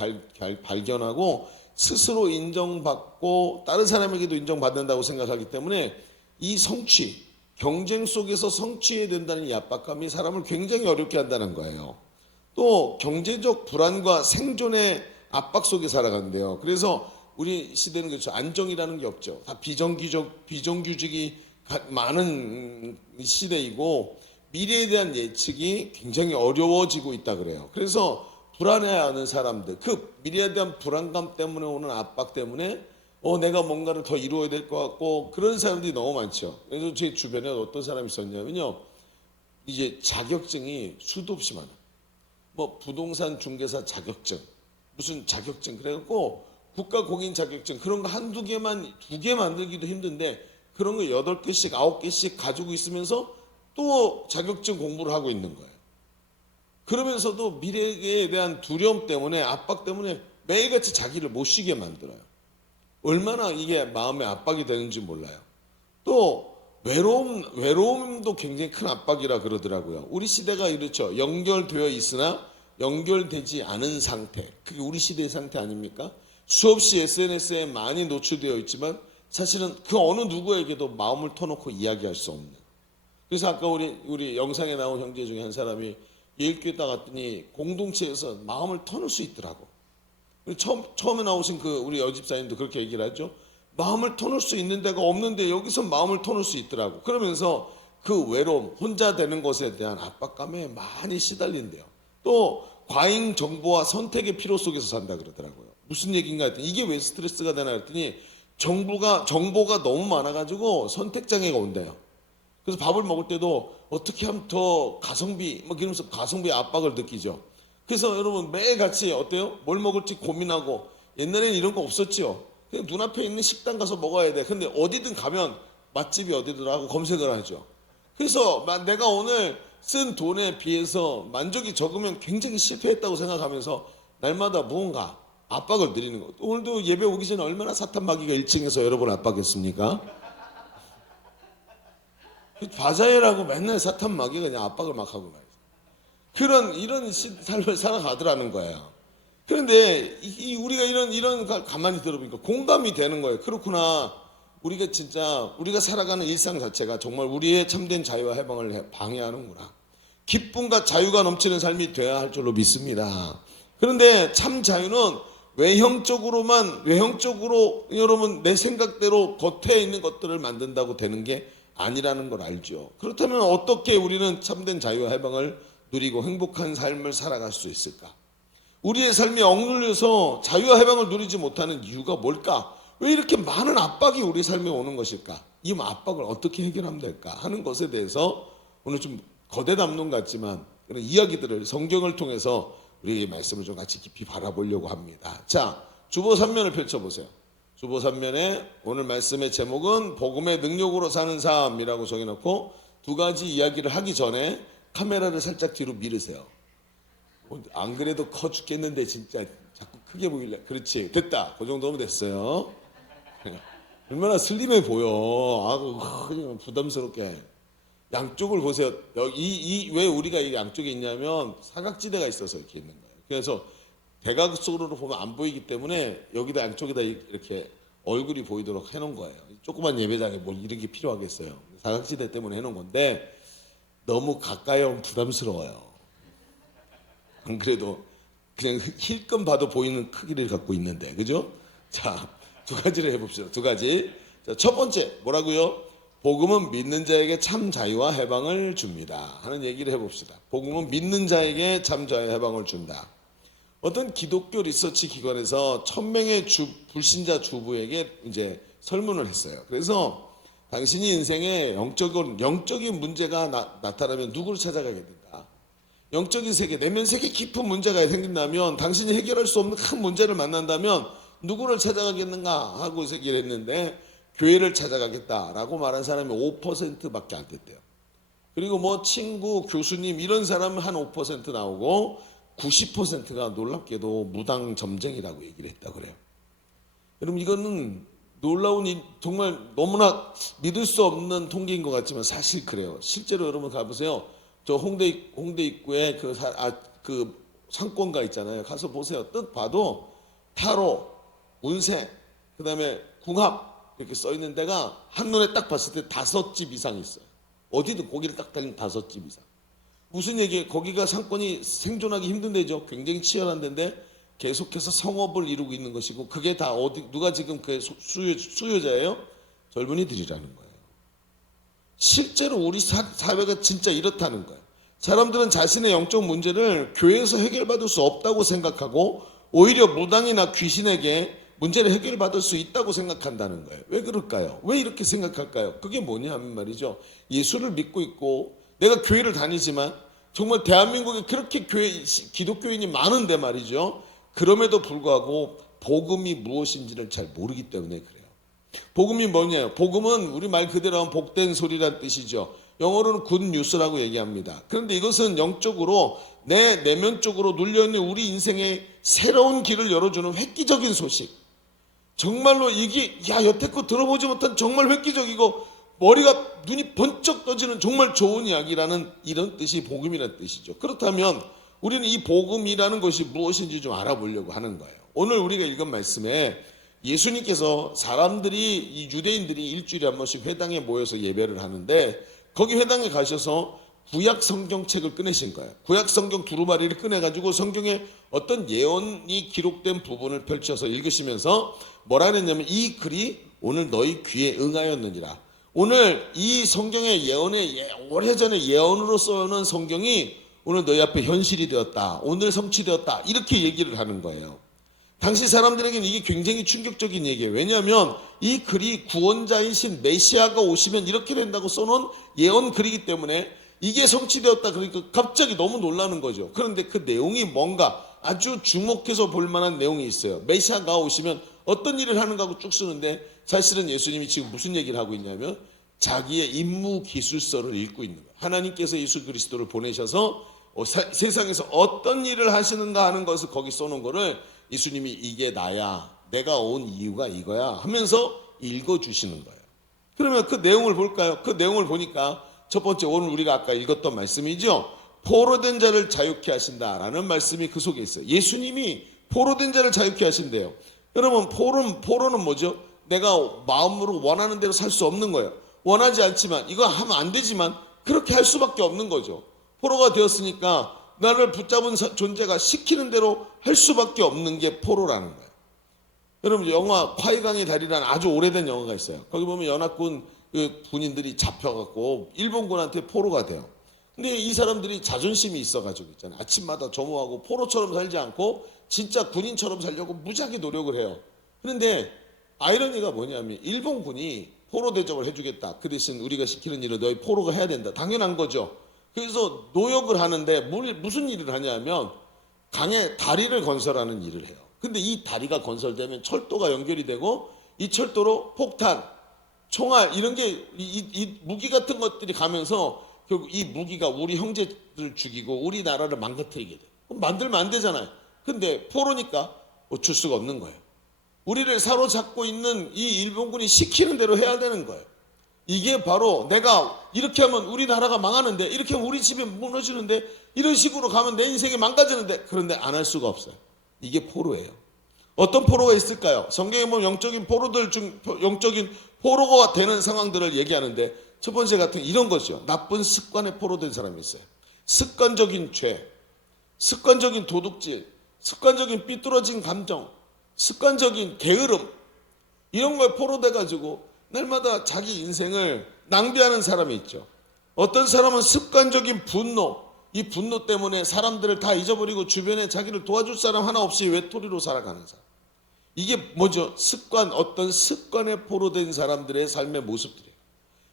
발견하고 스스로 인정받고 다른 사람에게도 인정받는다고 생각하기 때문에 이 성취, 경쟁 속에서 성취해야 된다는 이 압박감이 사람을 굉장히 어렵게 한다는 거예요. 또 경제적 불안과 생존의 압박 속에 살아간대요. 그래서 우리 시대는 그렇죠. 안정이라는 게 없죠. 다 비정규직이 많은 시대이고 미래에 대한 예측이 굉장히 어려워지고 있다 그래요. 그래서 불안해하는 사람들, 그 미래에 대한 불안감 때문에 오는 압박 때문에 내가 뭔가를 더 이루어야 될 것 같고 그런 사람들이 너무 많죠. 그래서 제 주변에 어떤 사람이 있었냐면요. 이제 자격증이 수도 없이 많아요. 뭐 부동산 중개사 자격증, 무슨 자격증 그래갖고 국가공인 자격증 그런 거 한두 개만 2개 만들기도 힘든데 그런 거 8개씩 9개씩 가지고 있으면서 또 자격증 공부를 하고 있는 거예요. 그러면서도 미래에 대한 두려움 때문에 압박 때문에 매일같이 자기를 못 쉬게 만들어요. 얼마나 이게 마음의 압박이 되는지 몰라요. 또 외로움도 굉장히 큰 압박이라 그러더라고요. 우리 시대가 이렇죠. 연결되어 있으나 연결되지 않은 상태. 그게 우리 시대의 상태 아닙니까? 수없이 SNS에 많이 노출되어 있지만 사실은 그 어느 누구에게도 마음을 터놓고 이야기할 수 없는. 그래서 아까 우리 영상에 나온 형제 중에 한 사람이 예일교회 딱 갔더니 공동체에서 마음을 터놓을 수 있더라고. 처음에 나오신 우리 여집사님도 그렇게 얘기를 하죠. 마음을 터놓을 수 있는 데가 없는데 여기서 마음을 터놓을 수 있더라고. 그러면서 그 외로움, 혼자 되는 것에 대한 압박감에 많이 시달린대요. 또 과잉 정보와 선택의 피로 속에서 산다 그러더라고요. 무슨 얘기인가 했더니 이게 왜 스트레스가 되나 했더니 정보가 너무 많아가지고 선택장애가 온대요. 그래서 밥을 먹을 때도 어떻게 하면 더 가성비 이러면서 가성비 압박을 느끼죠. 그래서 여러분 매일같이 어때요? 뭘 먹을지 고민하고 옛날에는 이런 거 없었죠. 그냥 눈앞에 있는 식당 가서 먹어야 돼. 근데 어디든 가면 맛집이 어디더라 하고 검색을 하죠. 그래서 내가 오늘 쓴 돈에 비해서 만족이 적으면 굉장히 실패했다고 생각하면서 날마다 무언가 압박을 드리는 거. 오늘도 예배 오기 전에 얼마나 사탄마귀가 1층에서 여러분 압박했습니까? 바자회라고 맨날 사탄마귀가 그냥 압박을 막 하고 말이죠. 이런 삶을 살아가더라는 거예요. 그런데 우리가 이런 가만히 들어보니까 공감이 되는 거예요. 그렇구나. 우리가 살아가는 일상 자체가 정말 우리의 참된 자유와 해방을 방해하는구나. 기쁨과 자유가 넘치는 삶이 돼야 할 줄로 믿습니다. 그런데 참 자유는 외형적으로 여러분 내 생각대로 겉에 있는 것들을 만든다고 되는 게 아니라는 걸 알죠. 그렇다면 어떻게 우리는 참된 자유와 해방을 누리고 행복한 삶을 살아갈 수 있을까? 우리의 삶이 억눌려서 자유와 해방을 누리지 못하는 이유가 뭘까? 왜 이렇게 많은 압박이 우리 삶에 오는 것일까? 이 압박을 어떻게 해결하면 될까? 하는 것에 대해서 오늘 좀 거대 담론 같지만 그런 이야기들을 성경을 통해서 우리 말씀을 좀 같이 깊이 바라보려고 합니다. 자, 주보 3면을 펼쳐보세요. 주보 3면에 오늘 말씀의 제목은 복음의 능력으로 사는 삶이라고 정해놓고 2가지 이야기를 하기 전에 카메라를 살짝 뒤로 밀으세요. 안 그래도 커 죽겠는데 진짜 자꾸 크게 보이려. 그렇지, 됐다. 그 정도면 됐어요. 얼마나 슬림해 보여. 그냥 부담스럽게. 양쪽을 보세요. 왜 우리가 이 양쪽에 있냐면 사각지대가 있어서 이렇게 있는 거예요. 그래서 대각선으로 보면 안 보이기 때문에 여기다 양쪽에다 이렇게 얼굴이 보이도록 해놓은 거예요. 조그만 예배당에 뭘 이런 게 필요하겠어요. 사각지대 때문에 해놓은 건데 너무 가까이 오면 부담스러워요. 안 그래도 그냥 힐끔 봐도 보이는 크기를 갖고 있는데, 그죠? 자, 두 가지를 해봅시다. 두 가지. 자, 첫 번째 뭐라고요? 복음은 믿는 자에게 참 자유와 해방을 줍니다 하는 얘기를 해봅시다. 복음은 믿는 자에게 참 자유와 해방을 준다. 어떤 기독교 리서치 기관에서 1000명의 불신자 주부에게 이제 설문을 했어요. 그래서 당신이 인생에 영적인 문제가 나타나면 누구를 찾아가겠는가? 영적인 세계, 내면 세계 깊은 문제가 생긴다면, 당신이 해결할 수 없는 큰 문제를 만난다면 누구를 찾아가겠는가 하고 얘기를 했는데, 교회를 찾아가겠다라고 말한 사람이 5%밖에 안 됐대요. 그리고 뭐 친구, 교수님 이런 사람은 한 5% 나오고 90%가 놀랍게도 무당점쟁이라고 얘기를 했다고 그래요. 여러분, 이거는 놀라운, 정말 너무나 믿을 수 없는 통계인 것 같지만 사실 그래요. 실제로 여러분 가보세요. 저 홍대 입구에 그 상권가 있잖아요. 가서 보세요. 뜻 봐도 타로, 운세, 그 다음에 궁합 이렇게 써 있는 데가 한눈에 딱 봤을 때 5집 이상 있어요. 어디든 거기를 딱 달리면 5집 이상. 무슨 얘기예요? 거기가 상권이 생존하기 힘든 데죠. 굉장히 치열한 데인데 계속해서 성업을 이루고 있는 것이고, 그게 다 누가 지금 그 수요자예요? 젊은이들이라는 거예요. 실제로 우리 사회가 진짜 이렇다는 거예요. 사람들은 자신의 영적 문제를 교회에서 해결받을 수 없다고 생각하고 오히려 무당이나 귀신에게 문제를 해결받을 수 있다고 생각한다는 거예요. 왜 그럴까요? 왜 이렇게 생각할까요? 그게 뭐냐 하면 말이죠. 예수를 믿고 있고 내가 교회를 다니지만 정말 대한민국에 그렇게 기독교인이 많은데 말이죠. 그럼에도 불구하고 복음이 무엇인지를 잘 모르기 때문에 그래요. 복음이 뭐냐요? 복음은 우리말 그대로 하면 복된 소리란 뜻이죠. 영어로는 굿 뉴스라고 얘기합니다. 그런데 이것은 영적으로 내 내면적으로 눌려있는 우리 인생의 새로운 길을 열어주는 획기적인 소식. 정말로 이게 여태껏 들어보지 못한 정말 획기적이고 눈이 번쩍 떠지는 정말 좋은 이야기라는 이런 뜻이 복음이라는 뜻이죠. 그렇다면 우리는 이 복음이라는 것이 무엇인지 좀 알아보려고 하는 거예요. 오늘 우리가 읽은 말씀에 예수님께서 이 유대인들이 일주일에 한 번씩 회당에 모여서 예배를 하는데, 거기 회당에 가셔서 구약 성경책을 꺼내신 거예요. 구약 성경 두루마리를 꺼내가지고 성경에 어떤 예언이 기록된 부분을 펼쳐서 읽으시면서 뭐라 그랬냐면, 이 글이 오늘 너희 귀에 응하였느니라. 오늘 이 성경의 오래전에 예언으로 써놓은 성경이 오늘 너희 앞에 현실이 되었다. 오늘 성취되었다. 이렇게 얘기를 하는 거예요. 당시 사람들에게는 이게 굉장히 충격적인 얘기예요. 왜냐하면 이 글이 구원자이신 메시아가 오시면 이렇게 된다고 써놓은 예언 글이기 때문에 이게 성취되었다. 그러니까 갑자기 너무 놀라는 거죠. 그런데 그 내용이 뭔가 아주 주목해서 볼 만한 내용이 있어요. 메시아가 오시면 어떤 일을 하는가 하고 쭉 쓰는데, 사실은 예수님이 지금 무슨 얘기를 하고 있냐면 자기의 임무 기술서를 읽고 있는 거예요. 하나님께서 예수 그리스도를 보내셔서 세상에서 어떤 일을 하시는가 하는 것을 거기 써놓은 거를 예수님이 이게 나야, 내가 온 이유가 이거야 하면서 읽어주시는 거예요. 그러면 그 내용을 볼까요? 그 내용을 보니까 첫 번째, 오늘 우리가 아까 읽었던 말씀이죠. 포로된 자를 자유케 하신다라는 말씀이 그 속에 있어요. 예수님이 포로된 자를 자유케 하신대요. 여러분, 포로는 뭐죠? 내가 마음으로 원하는 대로 살 수 없는 거예요. 원하지 않지만, 이거 하면 안 되지만 그렇게 할 수밖에 없는 거죠. 포로가 되었으니까 나를 붙잡은 존재가 시키는 대로 할 수밖에 없는 게 포로라는 거예요. 여러분, 영화 화이강의 달이라는 아주 오래된 영화가 있어요. 거기 보면 연합군 군인들이 잡혀갖고 일본군한테 포로가 돼요. 근데 이 사람들이 자존심이 있어가지고 있잖아요. 아침마다 점호하고 포로처럼 살지 않고 진짜 군인처럼 살려고 무지하게 노력을 해요. 그런데 아이러니가 뭐냐면, 일본군이 포로 대접을 해주겠다. 그 대신 우리가 시키는 일을 너희 포로가 해야 된다. 당연한 거죠. 그래서 노역을 하는데 무슨 일을 하냐면 강에 다리를 건설하는 일을 해요. 근데 이 다리가 건설되면 철도가 연결이 되고, 이 철도로 폭탄, 총알 이런 게 이 무기 같은 것들이 가면서 결국 이 무기가 우리 형제들을 죽이고 우리나라를 망가뜨리게 돼. 그럼 만들면 안 되잖아요. 근데 포로니까 어쩔 수가 없는 거예요. 우리를 사로잡고 있는 이 일본군이 시키는 대로 해야 되는 거예요. 이게 바로 내가 이렇게 하면 우리나라가 망하는데, 이렇게 하면 우리 집이 무너지는데, 이런 식으로 가면 내 인생이 망가지는데, 그런데 안 할 수가 없어요. 이게 포로예요. 어떤 포로가 있을까요? 성경에 보면 영적인 포로들 중 영적인 포로가 되는 상황들을 얘기하는데, 첫 번째 같은 이런 거죠. 나쁜 습관에 포로된 사람이 있어요. 습관적인 죄, 습관적인 도둑질, 습관적인 삐뚤어진 감정, 습관적인 게으름, 이런 거에 포로돼가지고 날마다 자기 인생을 낭비하는 사람이 있죠. 어떤 사람은 습관적인 분노, 이 분노 때문에 사람들을 다 잊어버리고 주변에 자기를 도와줄 사람 하나 없이 외톨이로 살아가는 사람. 이게 뭐죠? 습관, 어떤 습관에 포로된 사람들의 삶의 모습들이에요.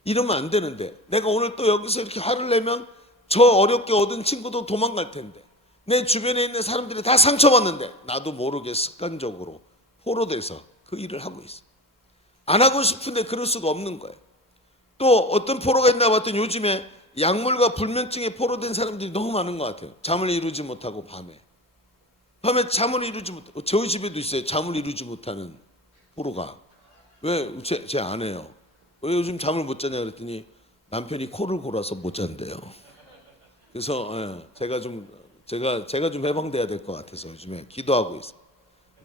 이러면 안 되는데, 내가 오늘 또 여기서 이렇게 화를 내면 저 어렵게 얻은 친구도 도망갈 텐데, 내 주변에 있는 사람들이 다 상처받는데, 나도 모르게 습관적으로 포로돼서 그 일을 하고 있어요. 안 하고 싶은데 그럴 수가 없는 거예요. 또 어떤 포로가 있나 봤더니 요즘에 약물과 불면증에 포로된 사람들이 너무 많은 것 같아요. 잠을 이루지 못하고 밤에 잠을 이루지 못하고, 저희 집에도 있어요. 잠을 이루지 못하는 포로가. 왜? 제 아내요. 왜 요즘 잠을 못 자냐 그랬더니 남편이 코를 골아서 못 잔대요. 그래서 제가 좀 해방돼야 될 것 같아서 요즘에 기도하고 있어요.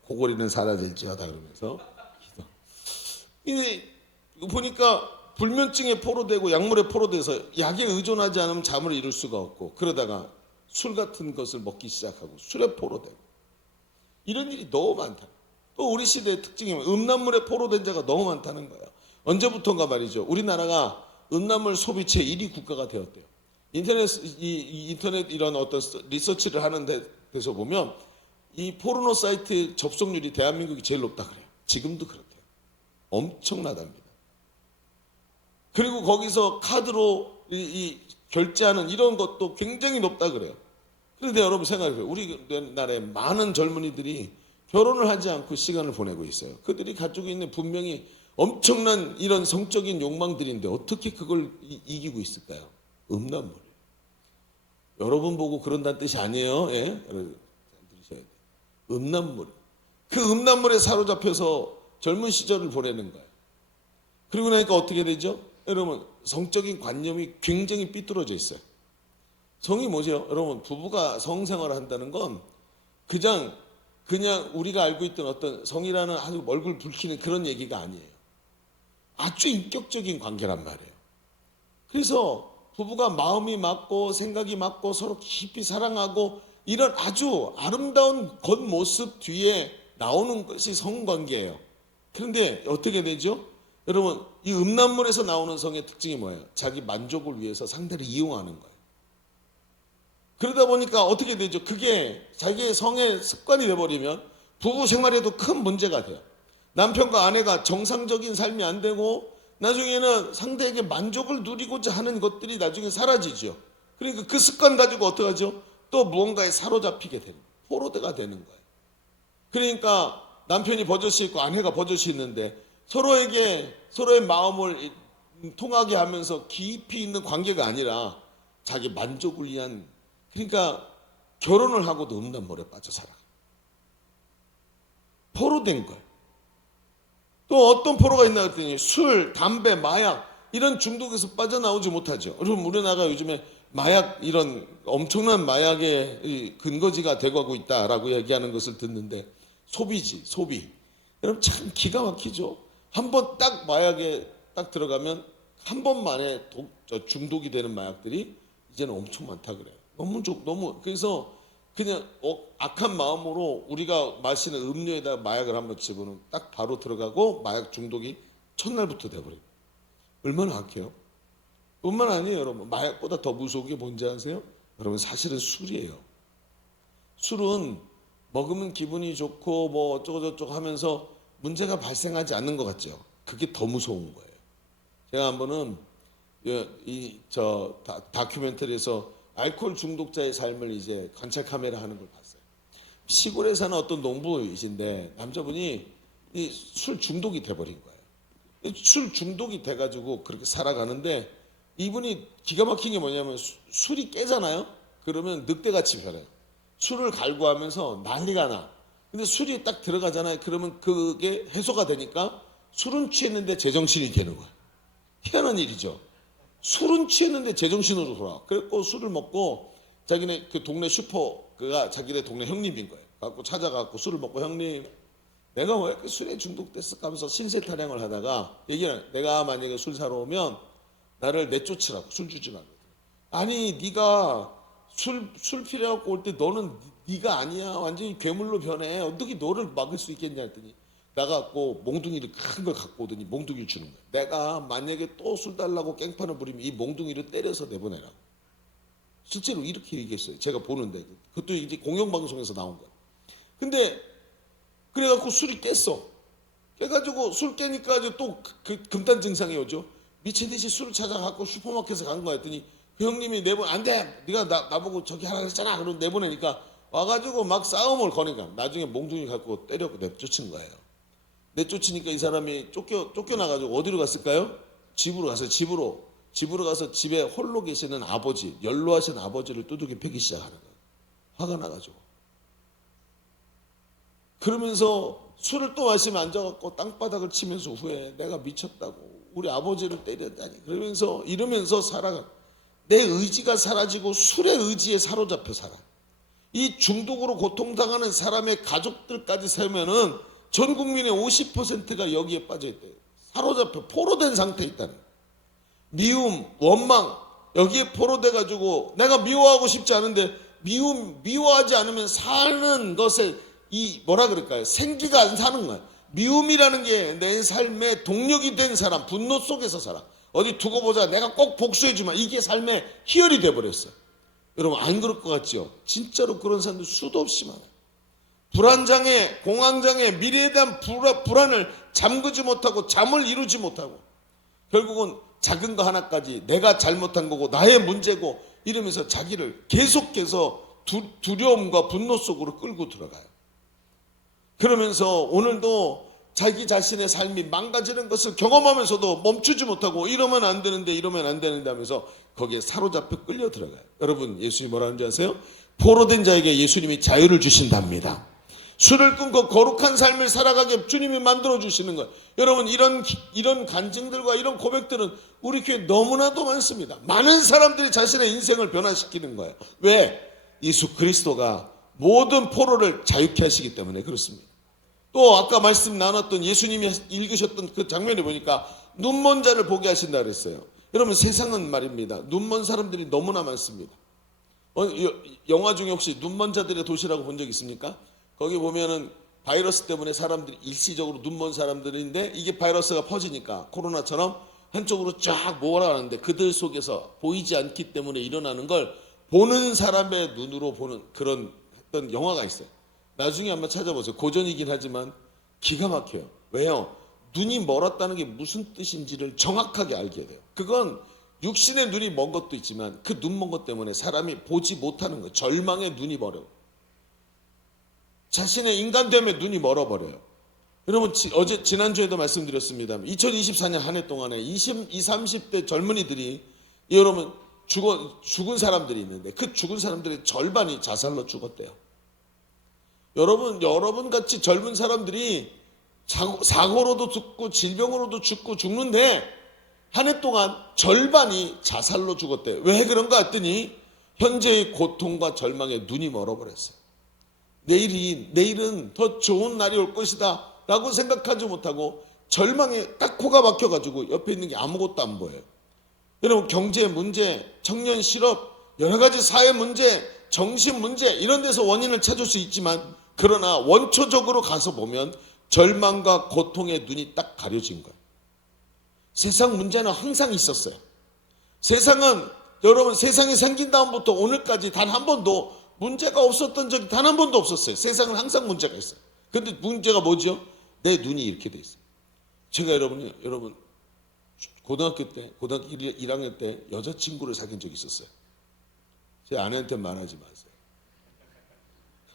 코골이는 사라질지어다 그러면서 기도. 이게 보니까 불면증에 포로되고 약물에 포로돼서 약에 의존하지 않으면 잠을 이룰 수가 없고, 그러다가 술 같은 것을 먹기 시작하고 술에 포로되고, 이런 일이 너무 많다. 또 우리 시대의 특징이 음란물에 포로된 자가 너무 많다는 거예요. 언제부턴가 말이죠. 우리나라가 음란물 소비체 1위 국가가 되었대요. 인터넷 이런 어떤 리서치를 하는 데서 보면 이 포르노 사이트 접속률이 대한민국이 제일 높다 그래요. 지금도 그렇대요. 엄청나답니다. 그리고 거기서 카드로 이 결제하는 이런 것도 굉장히 높다 그래요. 그런데 여러분 생각해보세요. 우리나라에 많은 젊은이들이 결혼을 하지 않고 시간을 보내고 있어요. 그들이 가지고 있는 분명히 엄청난 이런 성적인 욕망들인데 어떻게 그걸 이기고 있을까요? 음란물. 여러분 보고 그런다는 뜻이 아니에요. 예? 여러분 들으셔야 돼요. 음란물. 그 음란물에 사로잡혀서 젊은 시절을 보내는 거예요. 그리고 나니까 어떻게 되죠? 여러분, 성적인 관념이 굉장히 삐뚤어져 있어요. 성이 뭐죠? 여러분, 부부가 성생활을 한다는 건 그냥 우리가 알고 있던 어떤 성이라는 아주 얼굴 붉히는 그런 얘기가 아니에요. 아주 인격적인 관계란 말이에요. 그래서 부부가 마음이 맞고 생각이 맞고 서로 깊이 사랑하고 이런 아주 아름다운 겉모습 뒤에 나오는 것이 성관계예요. 그런데 어떻게 되죠? 여러분, 이 음란물에서 나오는 성의 특징이 뭐예요? 자기 만족을 위해서 상대를 이용하는 거예요. 그러다 보니까 어떻게 되죠? 그게 자기의 성의 습관이 되어버리면 부부 생활에도 큰 문제가 돼요. 남편과 아내가 정상적인 삶이 안 되고 나중에는 상대에게 만족을 누리고자 하는 것들이 나중에 사라지죠. 그러니까 그 습관 가지고 어떡하죠? 또 무언가에 사로잡히게 되는 거예요. 포로가 되는 거예요. 그러니까 남편이 버젓이 있고 아내가 버젓이 있는데 서로의 마음을 통하게 하면서 깊이 있는 관계가 아니라 자기 만족을 위한, 그러니까 결혼을 하고도 음란물에 빠져 살아가요. 포로된 거예요. 또 어떤 포로가 있나 했더니 술, 담배, 마약 이런 중독에서 빠져나오지 못하죠. 여러분, 우리나라가 요즘에 마약, 이런 엄청난 마약의 근거지가 되고 있다라고 얘기하는 것을 듣는데, 소비. 여러분 참 기가 막히죠. 한번 딱 마약에 딱 들어가면 한 번 만에 중독이 되는 마약들이 이제는 엄청 많다 그래요. 너무 그래서 그냥 악한 마음으로 우리가 마시는 음료에다 마약을 한번 집어넣으면 딱 바로 들어가고 마약 중독이 첫날부터 돼버려요. 얼마나 악해요? 뿐만 아니에요, 여러분. 마약보다 더 무서운 게 뭔지 아세요? 여러분, 사실은 술이에요. 술은 먹으면 기분이 좋고 뭐 어쩌고저쩌고 하면서 문제가 발생하지 않는 것 같죠. 그게 더 무서운 거예요. 제가 한 번은 다큐멘터리에서 알코올 중독자의 삶을 이제 관찰 카메라 하는 걸 봤어요. 시골에 사는 어떤 농부이신데 남자분이 이 술 중독이 돼버린 거예요. 술 중독이 돼가지고 그렇게 살아가는데, 이분이 기가 막힌 게 뭐냐면 술이 깨잖아요. 그러면 늑대같이 변해요. 술을 갈구하면서 난리가 나. 근데 술이 딱 들어가잖아요. 그러면 그게 해소가 되니까 술은 취했는데 제정신이 되는 거야. 희한한 일이죠. 술은 취했는데 제정신으로 돌아와. 그래서 술을 먹고 자기네 그 동네 슈퍼가 자기네 동네 형님인 거예요. 갖고 찾아가고 술을 먹고 형님 내가 왜 이렇게 술에 중독됐을까 하면서 신세 타령을 하다가 얘기를 내가 만약에 술 사러 오면 나를 내쫓으라고 술 주지 말고. 아니 네가 술 필요하고 올 때 너는 네가 아니야. 완전히 괴물로 변해. 어떻게 너를 막을 수 있겠냐 했더니 나가고 몽둥이를 큰 걸 갖고 오더니 몽둥이를 주는 거야. 내가 만약에 또 술 달라고 깽판을 부리면 이 몽둥이를 때려서 내보내라고. 실제로 이렇게 얘기했어요. 제가 보는데 그것도 이제 공영방송에서 나온 거야. 근데 그래갖고 술이 깼어. 깨가지고 술 깨니까 이제 또 그 금단 증상이 오죠. 미친 듯이 술을 찾아갖고 슈퍼마켓에 간 거야 했더니 그 형님이 안 돼. 네가 나보고 저기 하라 그랬잖아. 그러고 내보내니까 와가지고 막 싸움을 거니까 나중에 몽둥이 갖고 때려고 내쫓은 거예요. 내쫓으니까 이 사람이 쫓겨나가지고 어디로 갔을까요? 집으로 갔어요. 집으로 가서 집에 홀로 계시는 아버지, 연로하신 아버지를 두들겨 패기 시작하는 거예요. 화가 나가지고. 그러면서 술을 또 마시면 앉아갖고 땅바닥을 치면서 후회. 내가 미쳤다고. 우리 아버지를 때렸다니. 이러면서 살아가. 내 의지가 사라지고 술의 의지에 사로잡혀 살아. 이 중독으로 고통당하는 사람의 가족들까지 세면은 전 국민의 50%가 여기에 빠져있대요. 사로잡혀 포로된 상태에 있다는 거예요. 미움, 원망 여기에 포로돼가지고 내가 미워하고 싶지 않은데 미워하지 않으면 사는 것에 이 뭐라 그럴까요? 생기가 안 사는 거예요. 미움이라는 게 내 삶의 동력이 된 사람, 분노 속에서 살아. 어디 두고 보자. 내가 꼭 복수해주마. 이게 삶의 희열이 돼버렸어요. 여러분 안 그럴 것 같죠? 진짜로 그런 사람들 수도 없이 많아요. 불안장애, 공황장애, 미래에 대한 불안을 잠그지 못하고 잠을 이루지 못하고 결국은 작은 거 하나까지 내가 잘못한 거고 나의 문제고 이러면서 자기를 계속해서 두려움과 분노 속으로 끌고 들어가요. 그러면서 오늘도 자기 자신의 삶이 망가지는 것을 경험하면서도 멈추지 못하고 이러면 안 되는데 하면서 거기에 사로잡혀 끌려 들어가요. 여러분 예수님이 뭐라는 줄 아세요? 포로된 자에게 예수님이 자유를 주신답니다. 술을 끊고 거룩한 삶을 살아가게 주님이 만들어 주시는 거예요. 여러분 이런 간증들과 이런 고백들은 우리 교회 너무나도 많습니다. 많은 사람들이 자신의 인생을 변화시키는 거예요. 왜? 예수 그리스도가 모든 포로를 자유케 하시기 때문에 그렇습니다. 또 아까 말씀 나눴던 예수님이 읽으셨던 그 장면을 보니까 눈먼 자를 보게 하신다 그랬어요. 여러분 세상은 말입니다. 눈먼 사람들이 너무나 많습니다. 영화 중에 혹시 눈먼 자들의 도시라고 본 적 있습니까? 거기 보면은 바이러스 때문에 사람들이 일시적으로 눈먼 사람들인데 이게 바이러스가 퍼지니까 코로나처럼 한쪽으로 쫙 몰아가는데 그들 속에서 보이지 않기 때문에 일어나는 걸 보는 사람의 눈으로 보는 그런 어떤 영화가 있어요. 나중에 한번 찾아보세요. 고전이긴 하지만 기가 막혀요. 왜요? 눈이 멀었다는 게 무슨 뜻인지를 정확하게 알게 돼요. 그건 육신의 눈이 먼 것도 있지만 그 눈 먼 것 때문에 사람이 보지 못하는 거예요. 절망의 눈이 멀어요. 자신의 인간됨의 눈이 멀어버려요. 여러분 지난주에도 말씀드렸습니다. 2024년 한 해 동안에 20, 30대 젊은이들이 여러분 죽은 사람들이 있는데 그 죽은 사람들의 절반이 자살로 죽었대요. 여러분 같이 젊은 사람들이 사고로도 죽고 질병으로도 죽는데 한 해 동안 절반이 자살로 죽었대요. 왜 그런가 했더니 현재의 고통과 절망에 눈이 멀어버렸어요. 내일은 더 좋은 날이 올 것이다 라고 생각하지 못하고 절망에 딱 코가 막혀가지고 옆에 있는 게 아무것도 안 보여요. 여러분 경제 문제, 청년 실업, 여러 가지 사회 문제, 정신 문제 이런 데서 원인을 찾을 수 있지만 그러나 원초적으로 가서 보면 절망과 고통의 눈이 딱 가려진 거예요. 세상 문제는 항상 있었어요. 여러분 세상이 생긴 다음부터 오늘까지 단 한 번도 문제가 없었던 적이 단 한 번도 없었어요. 세상은 항상 문제가 있어요. 근데 문제가 뭐죠? 내 눈이 이렇게 돼 있어요. 제가 여러분 고등학교 1학년 때 여자친구를 사귄 적이 있었어요. 제 아내한테 말하지 마세요.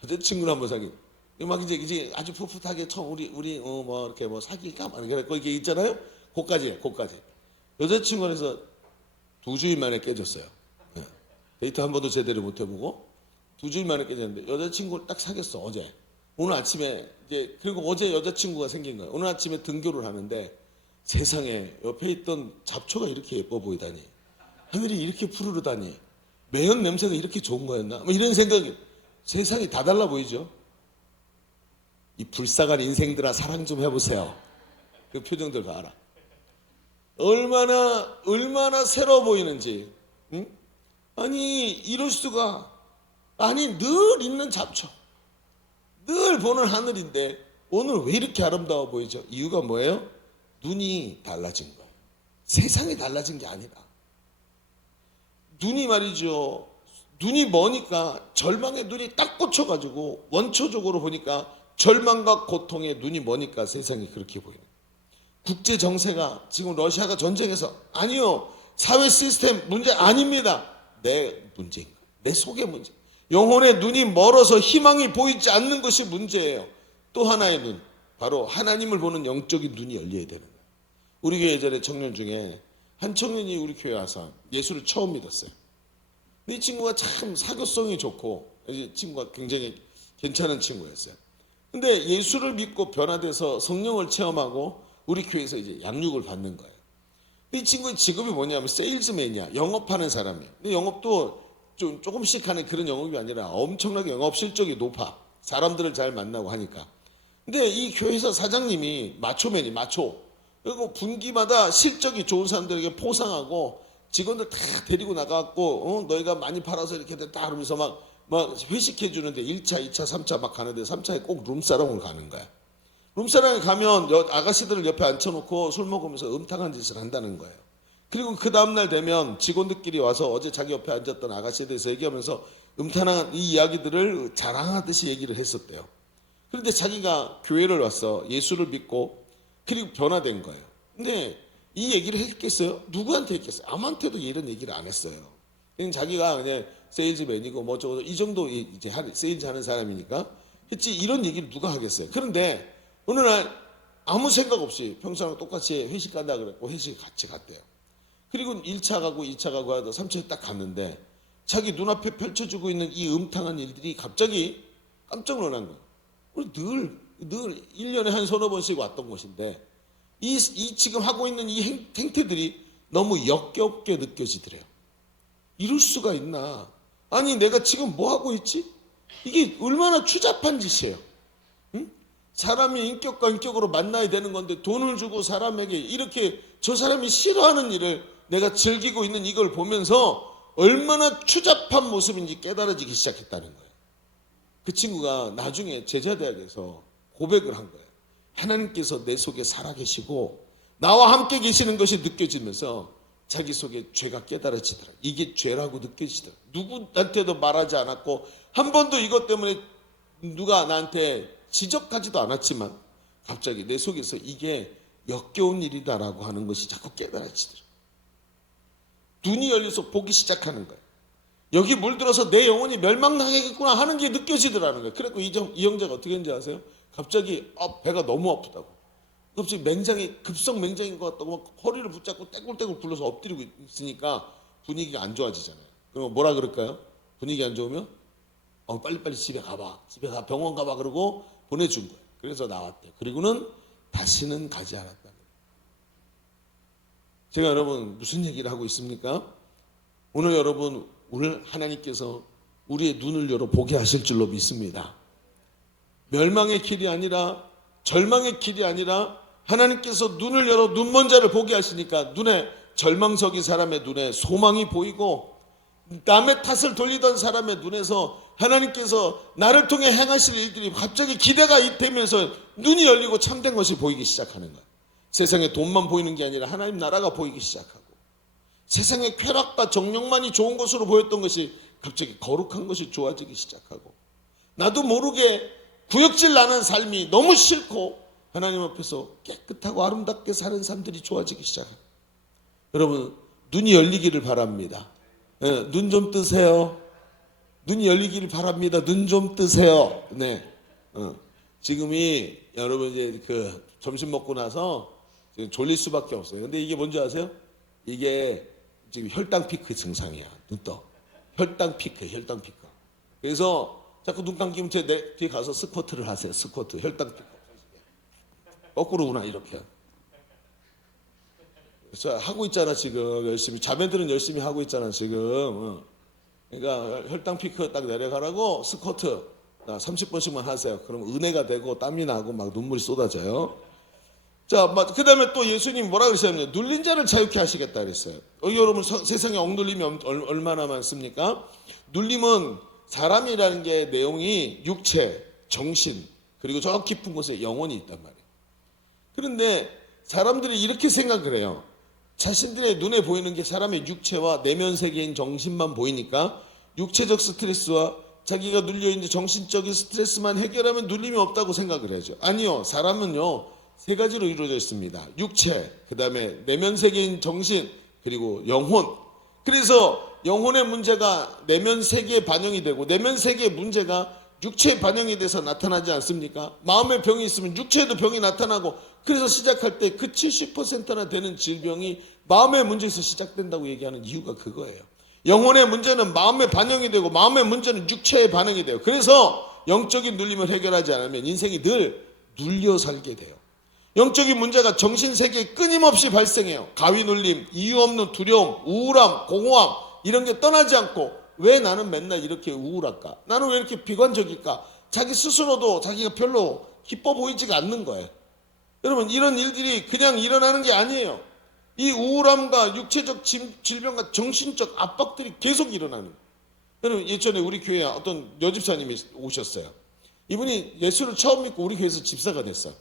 여자친구를 한번 막 이제 아주 풋풋하게 처음 우리 이렇게 사귈까? 그래서 이게 있잖아요. 고까지. 여자친구가 해서 2주일 만에 깨졌어요. 네. 데이트 한 번도 제대로 못 해보고 2주일 만에 깨졌는데 여자친구를 딱 사귀었어 어제. 오늘 아침에 이제 그리고 어제 여자친구가 생긴 거예요. 오늘 아침에 등교를 하는데 세상에 옆에 있던 잡초가 이렇게 예뻐 보이다니, 하늘이 이렇게 푸르르다니, 매연 냄새가 이렇게 좋은 거였나? 뭐 이런 생각이, 세상이 다 달라 보이죠? 이 불쌍한 인생들아, 사랑 좀 해보세요. 그 표정들 봐라. 얼마나 새로워 보이는지. 응? 아니 이럴 수가. 아니 늘 있는 잡초, 늘 보는 하늘인데 오늘 왜 이렇게 아름다워 보이죠? 이유가 뭐예요? 눈이 달라진 거예요. 세상이 달라진 게 아니라 눈이 말이죠. 눈이 머니까 절망의 눈이 딱 꽂혀가지고 원초적으로 보니까 절망과 고통에 눈이 머니까 세상이 그렇게 보이는 거예요. 국제 정세가 지금 러시아가 전쟁해서, 아니요, 사회 시스템 문제 아닙니다. 내 문제인 거예요. 내 속의 문제. 영혼의 눈이 멀어서 희망이 보이지 않는 것이 문제예요. 또 하나의 눈, 바로 하나님을 보는 영적인 눈이 열려야 되는 거예요. 우리 교회 예전에 청년 중에 한 청년이 우리 교회 와서 예수를 처음 믿었어요. 근데 이 친구가 참 사교성이 좋고, 이 친구가 굉장히 괜찮은 친구였어요. 근데 예수를 믿고 변화돼서 성령을 체험하고 우리 교회에서 이제 양육을 받는 거예요. 이 친구의 직업이 뭐냐면 세일즈맨이야. 영업하는 사람이에요. 근데 영업도 좀 조금씩 하는 그런 영업이 아니라 엄청나게 영업 실적이 높아. 사람들을 잘 만나고 하니까. 근데 이 교회에서 사장님이 마초맨이 마초. 그리고 분기마다 실적이 좋은 사람들에게 포상하고 직원들 다 데리고 나가갖고 너희가 많이 팔아서 이렇게 됐다 그러면서 막 회식해 주는데 1차, 2차, 3차 막 가는데 3차에 꼭 룸사롱을 가는 거야. 룸사롱에 가면 아가씨들을 옆에 앉혀놓고 술 먹으면서 음탕한 짓을 한다는 거예요. 그리고 그 다음날 되면 직원들끼리 와서 어제 자기 옆에 앉았던 아가씨에 대해서 얘기하면서 음탕한 이 이야기들을 자랑하듯이 얘기를 했었대요. 그런데 자기가 교회를 왔어. 예수를 믿고 그리고 변화된 거예요. 근데 이 얘기를 했겠어요? 누구한테 했겠어요? 아무한테도 이런 얘기를 안 했어요. 그냥 자기가 그냥 세일즈맨이고 뭐 어쩌고 이 정도 이제 세일즈 하는 사람이니까 했지, 이런 얘기를 누가 하겠어요? 그런데 어느 날 아무 생각 없이 평소랑 똑같이 회식 간다 그랬고 회식 같이 갔대요. 그리고 1차 가고 2차 가고 하다 3차에 딱 갔는데 자기 눈앞에 펼쳐지고 있는 이 음탕한 일들이 갑자기 깜짝 놀란 거예요. 우리 늘 1년에 한 서너 번씩 왔던 곳인데 이 지금 하고 있는 이 행태들이 너무 역겹게 느껴지더래요. 이럴 수가 있나? 아니 내가 지금 뭐 하고 있지? 이게 얼마나 추잡한 짓이에요. 응? 사람이 인격과 인격으로 만나야 되는 건데 돈을 주고 사람에게 이렇게 저 사람이 싫어하는 일을 내가 즐기고 있는 이걸 보면서 얼마나 추잡한 모습인지 깨달아지기 시작했다는 거예요. 그 친구가 나중에 제자대학에서 고백을 한 거예요. 하나님께서 내 속에 살아계시고 나와 함께 계시는 것이 느껴지면서 자기 속에 죄가 깨달아지더라. 이게 죄라고 느껴지더라. 누구한테도 말하지 않았고 한 번도 이것 때문에 누가 나한테 지적하지도 않았지만 갑자기 내 속에서 이게 역겨운 일이다라고 하는 것이 자꾸 깨달아지더라. 눈이 열려서 보기 시작하는 거예요. 여기 물들어서 내 영혼이 멸망당하겠구나 하는 게 느껴지더라는 거예요. 그래서 이 형제가 어떻게 했는지 아세요? 갑자기 배가 너무 아프다고. 갑자기 급성 맹장인 것 같다고 막 허리를 붙잡고 떼굴떼굴 굴러서 엎드리고 있으니까 분위기가 안 좋아지잖아요. 그럼 뭐라 그럴까요? 분위기 안 좋으면 빨리빨리 집에 가봐. 집에 가, 병원 가봐. 그러고 보내준 거예요. 그래서 나왔대요. 그리고는 다시는 가지 않았다는 거예요. 제가 여러분 무슨 얘기를 하고 있습니까? 오늘 하나님께서 우리의 눈을 열어 보게 하실 줄로 믿습니다. 멸망의 길이 아니라 절망의 길이 아니라 하나님께서 눈을 열어 눈먼 자를 보게 하시니까 눈에 절망적인 사람의 눈에 소망이 보이고 남의 탓을 돌리던 사람의 눈에서 하나님께서 나를 통해 행하실 일들이 갑자기 기대가 되면서 눈이 열리고 참된 것이 보이기 시작하는 거예요. 세상에 돈만 보이는 게 아니라 하나님 나라가 보이기 시작하고 세상에 쾌락과 정욕만이 좋은 것으로 보였던 것이 갑자기 거룩한 것이 좋아지기 시작하고 나도 모르게 구역질 나는 삶이 너무 싫고 하나님 앞에서 깨끗하고 아름답게 사는 삶들이 좋아지기 시작해요. 여러분 눈이 열리기를 바랍니다. 눈 좀 뜨세요. 눈이 열리기를 바랍니다. 눈 좀 뜨세요. 네. 지금이 여러분 이제 그 점심 먹고 나서 지금 졸릴 수밖에 없어요. 근데 이게 뭔지 아세요? 이게 지금 혈당 피크 증상이야. 눈 떠. 혈당 피크. 그래서 자꾸 눈 감기면 제 뒤에 가서 스쿼트를 하세요. 스쿼트. 혈당 거꾸로구나 이렇게. 자, 하고 있잖아 지금 열심히. 자매들은 열심히 하고 있잖아 지금. 그러니까 혈당 피크 딱 내려가라고 스쿼트 30번씩만 하세요. 그럼 은혜가 되고 땀이 나고 막 눈물이 쏟아져요. 자, 그 다음에 또 예수님 뭐라 그랬어요? 눌린 자를 자유케 하시겠다 그랬어요. 여러분 세상에 억눌림이 얼마나 많습니까? 눌림은 사람이라는 게 내용이 육체, 정신, 그리고 저 깊은 곳에 영혼이 있단 말이에요. 그런데 사람들이 이렇게 생각을 해요. 자신들의 눈에 보이는 게 사람의 육체와 내면 세계인 정신만 보이니까 육체적 스트레스와 자기가 눌려있는 정신적인 스트레스만 해결하면 눌림이 없다고 생각을 해야죠. 아니요. 사람은요. 세 가지로 이루어져 있습니다. 육체, 그 다음에 내면 세계인 정신, 그리고 영혼. 그래서 영혼의 문제가 내면 세계에 반영이 되고 내면 세계의 문제가 육체에 반영이 돼서 나타나지 않습니까? 마음의 병이 있으면 육체에도 병이 나타나고 그래서 시작할 때 그 70%나 되는 질병이 마음의 문제에서 시작된다고 얘기하는 이유가 그거예요. 영혼의 문제는 마음에 반영이 되고 마음의 문제는 육체에 반영이 돼요. 그래서 영적인 눌림을 해결하지 않으면 인생이 늘 눌려 살게 돼요. 영적인 문제가 정신세계에 끊임없이 발생해요. 가위눌림, 이유 없는 두려움, 우울함, 공허함 이런 게 떠나지 않고 왜 나는 맨날 이렇게 우울할까? 나는 왜 이렇게 비관적일까? 자기 스스로도 자기가 별로 기뻐 보이지가 않는 거예요. 여러분 이런 일들이 그냥 일어나는 게 아니에요. 이 우울함과 육체적 질병과 정신적 압박들이 계속 일어나는 거예요. 여러분 예전에 우리 교회에 어떤 여집사님이 오셨어요. 이분이 예수를 처음 믿고 우리 교회에서 집사가 됐어요.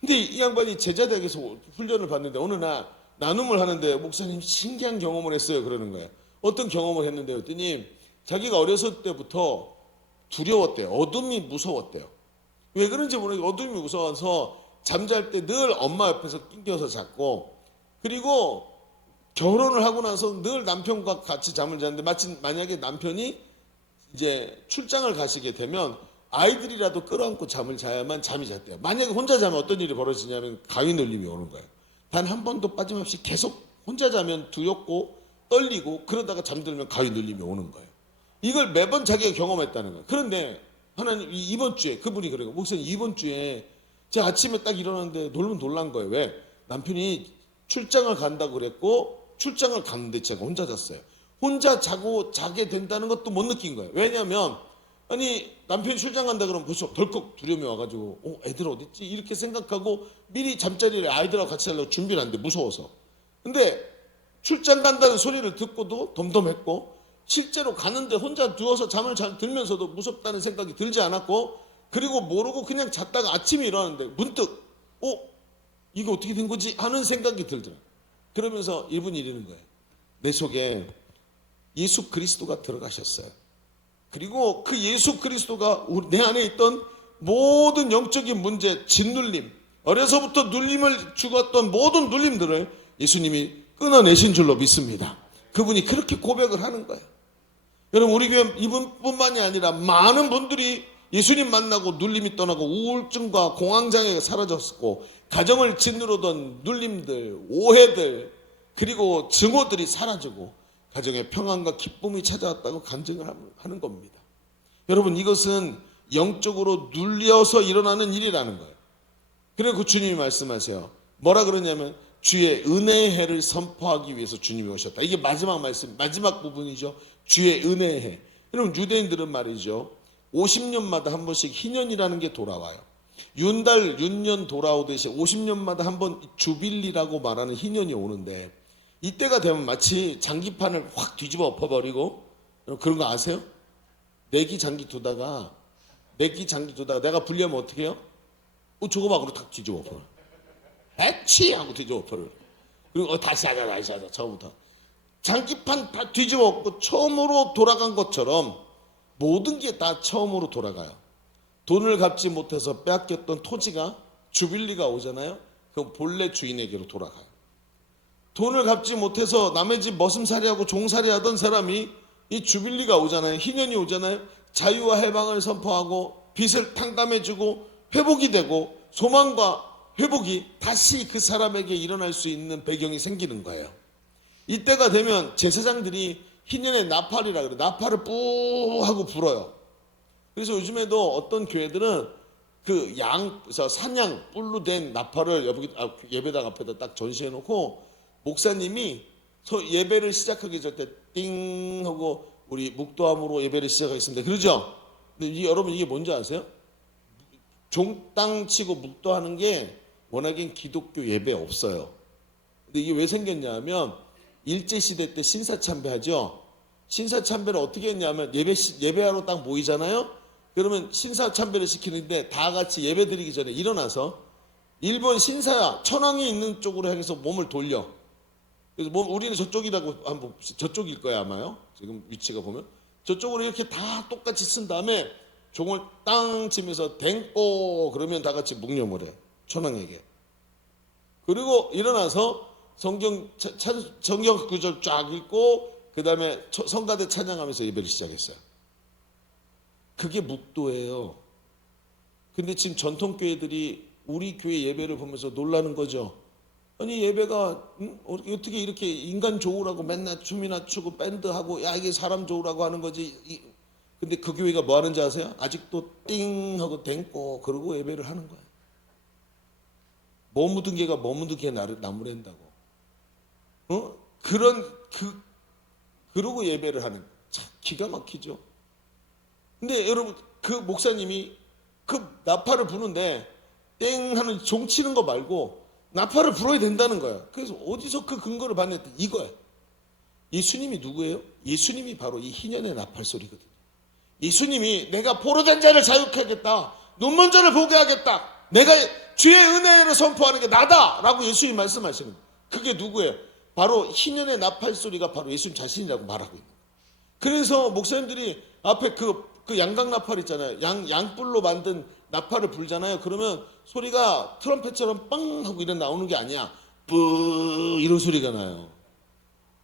근데 이 양반이 제자대학에서 훈련을 받는데 어느 날 나눔을 하는데 목사님 신기한 경험을 했어요. 그러는 거예요. 어떤 경험을 했는데 그랬더니 자기가 어렸을 때부터 두려웠대요. 어둠이 무서웠대요. 왜 그런지 모르겠는데 어둠이 무서워서 잠잘 때 늘 엄마 옆에서 낑겨서 잤고 그리고 결혼을 하고 나서 늘 남편과 같이 잠을 잤는데 마치 만약에 남편이 이제 출장을 가시게 되면 아이들이라도 끌어안고 잠을 자야만 잠이 잤대요. 만약에 혼자 자면 어떤 일이 벌어지냐면 가위눌림이 오는 거예요. 단 한 번도 빠짐없이 계속 혼자 자면 두렵고 떨리고 그러다가 잠들면 가위눌림이 오는 거예요. 이걸 매번 자기가 경험했다는 거예요. 그런데 하나님 이번 주에 그분이 그래요. 목사님 이번 주에 제가 아침에 딱 일어났는데 놀란 거예요. 왜? 남편이 출장을 간다고 그랬고 출장을 갔는데 제가 혼자 잤어요. 혼자 자게 된다는 것도 못 느낀 거예요. 왜냐하면 아니 남편이 출장 간다 그러면 벌써 덜컥 두려움이 와가지고 애들 어딨지? 이렇게 생각하고 미리 잠자리를 아이들하고 같이 하려고 준비를 하는데 무서워서. 근데 출장 간다는 소리를 듣고도 덤덤했고 실제로 가는데 혼자 누워서 잠을 잘 들면서도 무섭다는 생각이 들지 않았고 그리고 모르고 그냥 잤다가 아침에 일어났는데 문득 이게 어떻게 된 거지? 하는 생각이 들더라고요. 그러면서 이분이 이러는 거예요. 내 속에 예수 그리스도가 들어가셨어요. 그리고 그 예수 그리스도가 내 안에 있던 모든 영적인 문제, 짓눌림, 어려서부터 눌림을 주었던 모든 눌림들을 예수님이 끊어내신 줄로 믿습니다. 그분이 그렇게 고백을 하는 거예요. 여러분 우리 교회 이분뿐만이 아니라 많은 분들이 예수님 만나고 눌림이 떠나고 우울증과 공황장애가 사라졌고 가정을 짓누르던 눌림들, 오해들 그리고 증오들이 사라지고 가정에 평안과 기쁨이 찾아왔다고 간증을 하는 겁니다. 여러분 이것은 영적으로 눌려서 일어나는 일이라는 거예요. 그리고 그 주님이 말씀하세요. 뭐라 그러냐면 주의 은혜의 해를 선포하기 위해서 주님이 오셨다. 이게 마지막 말씀, 마지막 부분이죠. 주의 은혜의 해. 여러분 유대인들은 말이죠. 50년마다 한 번씩 희년이라는 게 돌아와요. 윤달, 윤년 돌아오듯이 50년마다 한 번 주빌리라고 말하는 희년이 오는데 이때가 되면 마치 장기판을 확 뒤집어 엎어버리고 그런 거 아세요? 내기 장기 두다가 내가 불리하면 어떻게 해요? 저거 막으로 탁 뒤집어 엎어. 애치 하고 뒤집어 엎어를. 그리고 다시 하자 처음부터. 장기판 다 뒤집어 엎고 처음으로 돌아간 것처럼 모든 게 다 처음으로 돌아가요. 돈을 갚지 못해서 빼앗겼던 토지가 주빌리가 오잖아요. 그럼 본래 주인에게로 돌아가요. 돈을 갚지 못해서 남의 집 머슴살이하고 종살이 하던 사람이 이 주빌리가 오잖아요. 희년이 오잖아요. 자유와 해방을 선포하고 빚을 탕감해주고 회복이 되고 소망과 회복이 다시 그 사람에게 일어날 수 있는 배경이 생기는 거예요. 이때가 되면 제사장들이 희년의 나팔이라 그래. 나팔을 뿌 하고 불어요. 그래서 요즘에도 어떤 교회들은 그 산양 뿔로 된 나팔을 예배당 앞에다 딱 전시해 놓고 목사님이 예배를 시작하기 전에 띵 하고 우리 묵도함으로 예배를 시작하겠습니다. 그러죠? 근데 여러분 이게 뭔지 아세요? 종땅 치고 묵도하는 게 워낙엔 기독교 예배 없어요. 근데 이게 왜 생겼냐면 일제시대 때 신사참배하죠. 신사참배를 어떻게 했냐면 예배하러 딱 모이잖아요. 그러면 신사참배를 시키는데 다 같이 예배 드리기 전에 일어나서 일본 신사 천황이 있는 쪽으로 해서 몸을 돌려. 그래서 우리는 저쪽이라고 저쪽일 거야 아마요. 지금 위치가 보면 저쪽으로 이렇게 다 똑같이 쓴 다음에 종을 땅 치면서 댕꼬 그러면 다 같이 묵념을 해. 천황에게. 그리고 일어나서 성경 구절 쫙 읽고 그 다음에 성가대 찬양하면서 예배를 시작했어요. 그게 묵도예요. 근데 지금 전통교회들이 우리 교회 예배를 보면서 놀라는 거죠. 아니 예배가 어떻게 이렇게 인간 좋으라고 맨날 춤이나 추고 밴드하고 야 이게 사람 좋으라고 하는 거지. 근데 그 교회가 뭐 하는지 아세요? 아직도 띵 하고 댕꼬 그러고 예배를 하는 거예요. 뭐 묻은 개가 뭐 묻은 개 나무랜다고. 그러고 예배를 하는 참 기가 막히죠. 근데 여러분 그 목사님이 그 나팔을 부는데 땡 하는 종 치는 거 말고 나팔을 불어야 된다는 거야. 그래서 어디서 그 근거를 봤는데 이거야. 예수님이 누구예요? 예수님이 바로 이 희년의 나팔 소리거든요. 예수님이 내가 포로된 자를 자유케 하겠다. 눈먼 자를 보게 하겠다. 내가 주의 은혜를 선포하는 게 나다라고 예수님이 말씀하시는 거예요. 그게 누구예요? 바로 희년의 나팔 소리가 바로 예수님 자신이라고 말하고 있는 거예요. 그래서 목사님들이 앞에 그 양각 나팔 있잖아요. 양뿔로 만든 나팔을 불잖아요. 그러면 소리가 트럼펫처럼 빵 하고 이런 나오는 게 아니야. 뿌 이런 소리가 나요.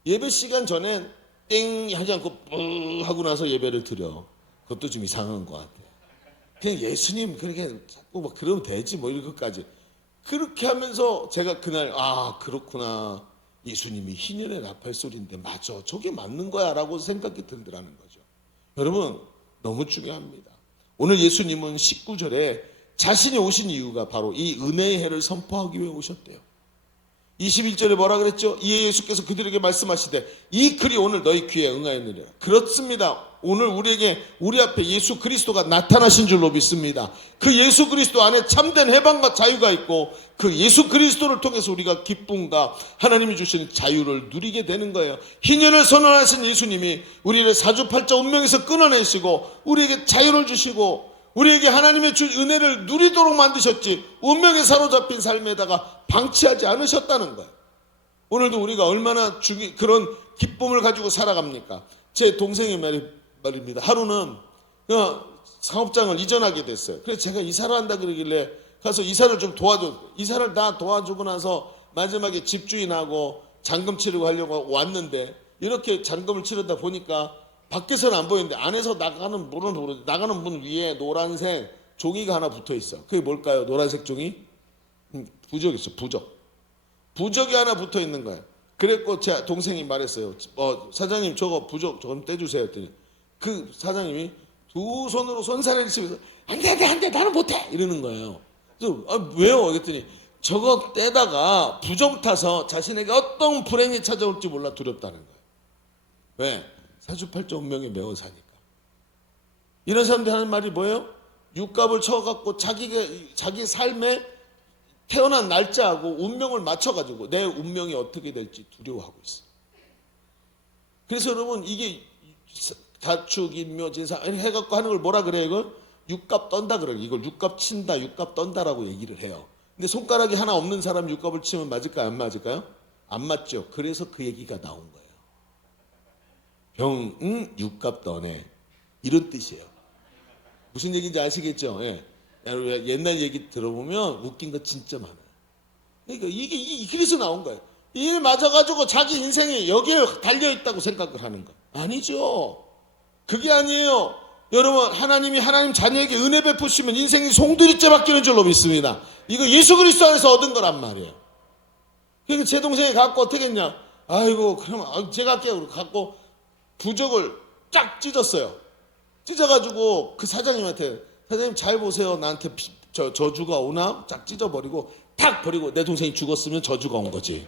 예배 시간 전엔 땡 하지 않고 뿌 하고 나서 예배를 드려. 그것도 좀 이상한 것 같아. 그냥 예수님 그렇게 자꾸 막 그러면 되지 뭐 이런 것까지. 그렇게 하면서 제가 그날 그렇구나. 예수님이 희년의 나팔 소리인데 맞아. 저게 맞는 거야 라고 생각이 들더라는 거죠. 여러분 너무 중요합니다. 오늘 예수님은 19절에 자신이 오신 이유가 바로 이 은혜의 해를 선포하기 위해 오셨대요. 21절에 뭐라 그랬죠? 이에 예수께서 그들에게 말씀하시되 이 글이 오늘 너희 귀에 응하였느니라. 그렇습니다. 오늘 우리 앞에 예수 그리스도가 나타나신 줄로 믿습니다. 그 예수 그리스도 안에 참된 해방과 자유가 있고 그 예수 그리스도를 통해서 우리가 기쁨과 하나님이 주시는 자유를 누리게 되는 거예요. 희년을 선언하신 예수님이 우리를 사주팔자 운명에서 끊어내시고 우리에게 자유를 주시고 우리에게 하나님의 은혜를 누리도록 만드셨지 운명에 사로잡힌 삶에다가 방치하지 않으셨다는 거예요. 오늘도 우리가 얼마나 그런 기쁨을 가지고 살아갑니까? 제 동생의 말입니다. 하루는 사업장을 이전하게 됐어요. 그래서 제가 이사를 한다 그러길래 가서 이사를 좀 도와줘. 이사를 다 도와주고 나서 마지막에 집주인하고 잔금 치르고 하려고 왔는데 이렇게 잔금을 치르다 보니까 밖에서는 안 보이는데 안에서 나가는 문 위에 노란색 종이가 하나 붙어 있어. 그게 뭘까요? 노란색 종이? 부적 있어. 부적이 하나 붙어 있는 거예요. 그랬고 제 동생이 말했어요. 사장님 저거 부적 좀 떼주세요 했더니 그 사장님이 두 손으로 손살을 치면서 안돼 나는 못해 이러는 거예요. 그래서 왜요? 그랬더니 저거 떼다가 부적 타서 자신에게 어떤 불행이 찾아올지 몰라 두렵다는 거예요. 왜? 사주팔자 운명에 매어 사니까. 이런 사람들 하는 말이 뭐예요? 육갑을 쳐갖고 자기 삶에 태어난 날짜하고 운명을 맞춰가지고 내 운명이 어떻게 될지 두려워하고 있어. 그래서 여러분 이게 가축, 인묘, 제사 해갖고 하는 걸 뭐라 그래요? 이걸 육갑 떤다 그래요. 이걸 육갑 친다, 육갑 떤다라고 얘기를 해요. 근데 손가락이 하나 없는 사람 육갑을 치면 맞을까요? 안 맞을까요? 안 맞죠. 그래서 그 얘기가 나온 거예요. 육갑 떠네 이런 뜻이에요. 무슨 얘기인지 아시겠죠? 예. 옛날 얘기 들어보면 웃긴 거 진짜 많아요. 그러니까 이게 그래서 나온 거예요. 이게 맞아가지고 자기 인생이 여기에 달려있다고 생각을 하는 거 아니죠. 그게 아니에요. 여러분 하나님 자녀에게 은혜 베푸시면 인생이 송두리째 바뀌는 줄로 믿습니다. 이거 예수 그리스도 안에서 얻은 거란 말이에요. 그러니까 제 동생이 갖고 어떻게 했냐. 아이고 그럼 제가 할게요. 갖고 부적을 쫙 찢었어요. 찢어가지고 그 사장님한테 사장님 잘 보세요. 나한테 저주가 오나? 쫙 찢어버리고 탁 버리고 내 동생이 죽었으면 저주가 온 거지.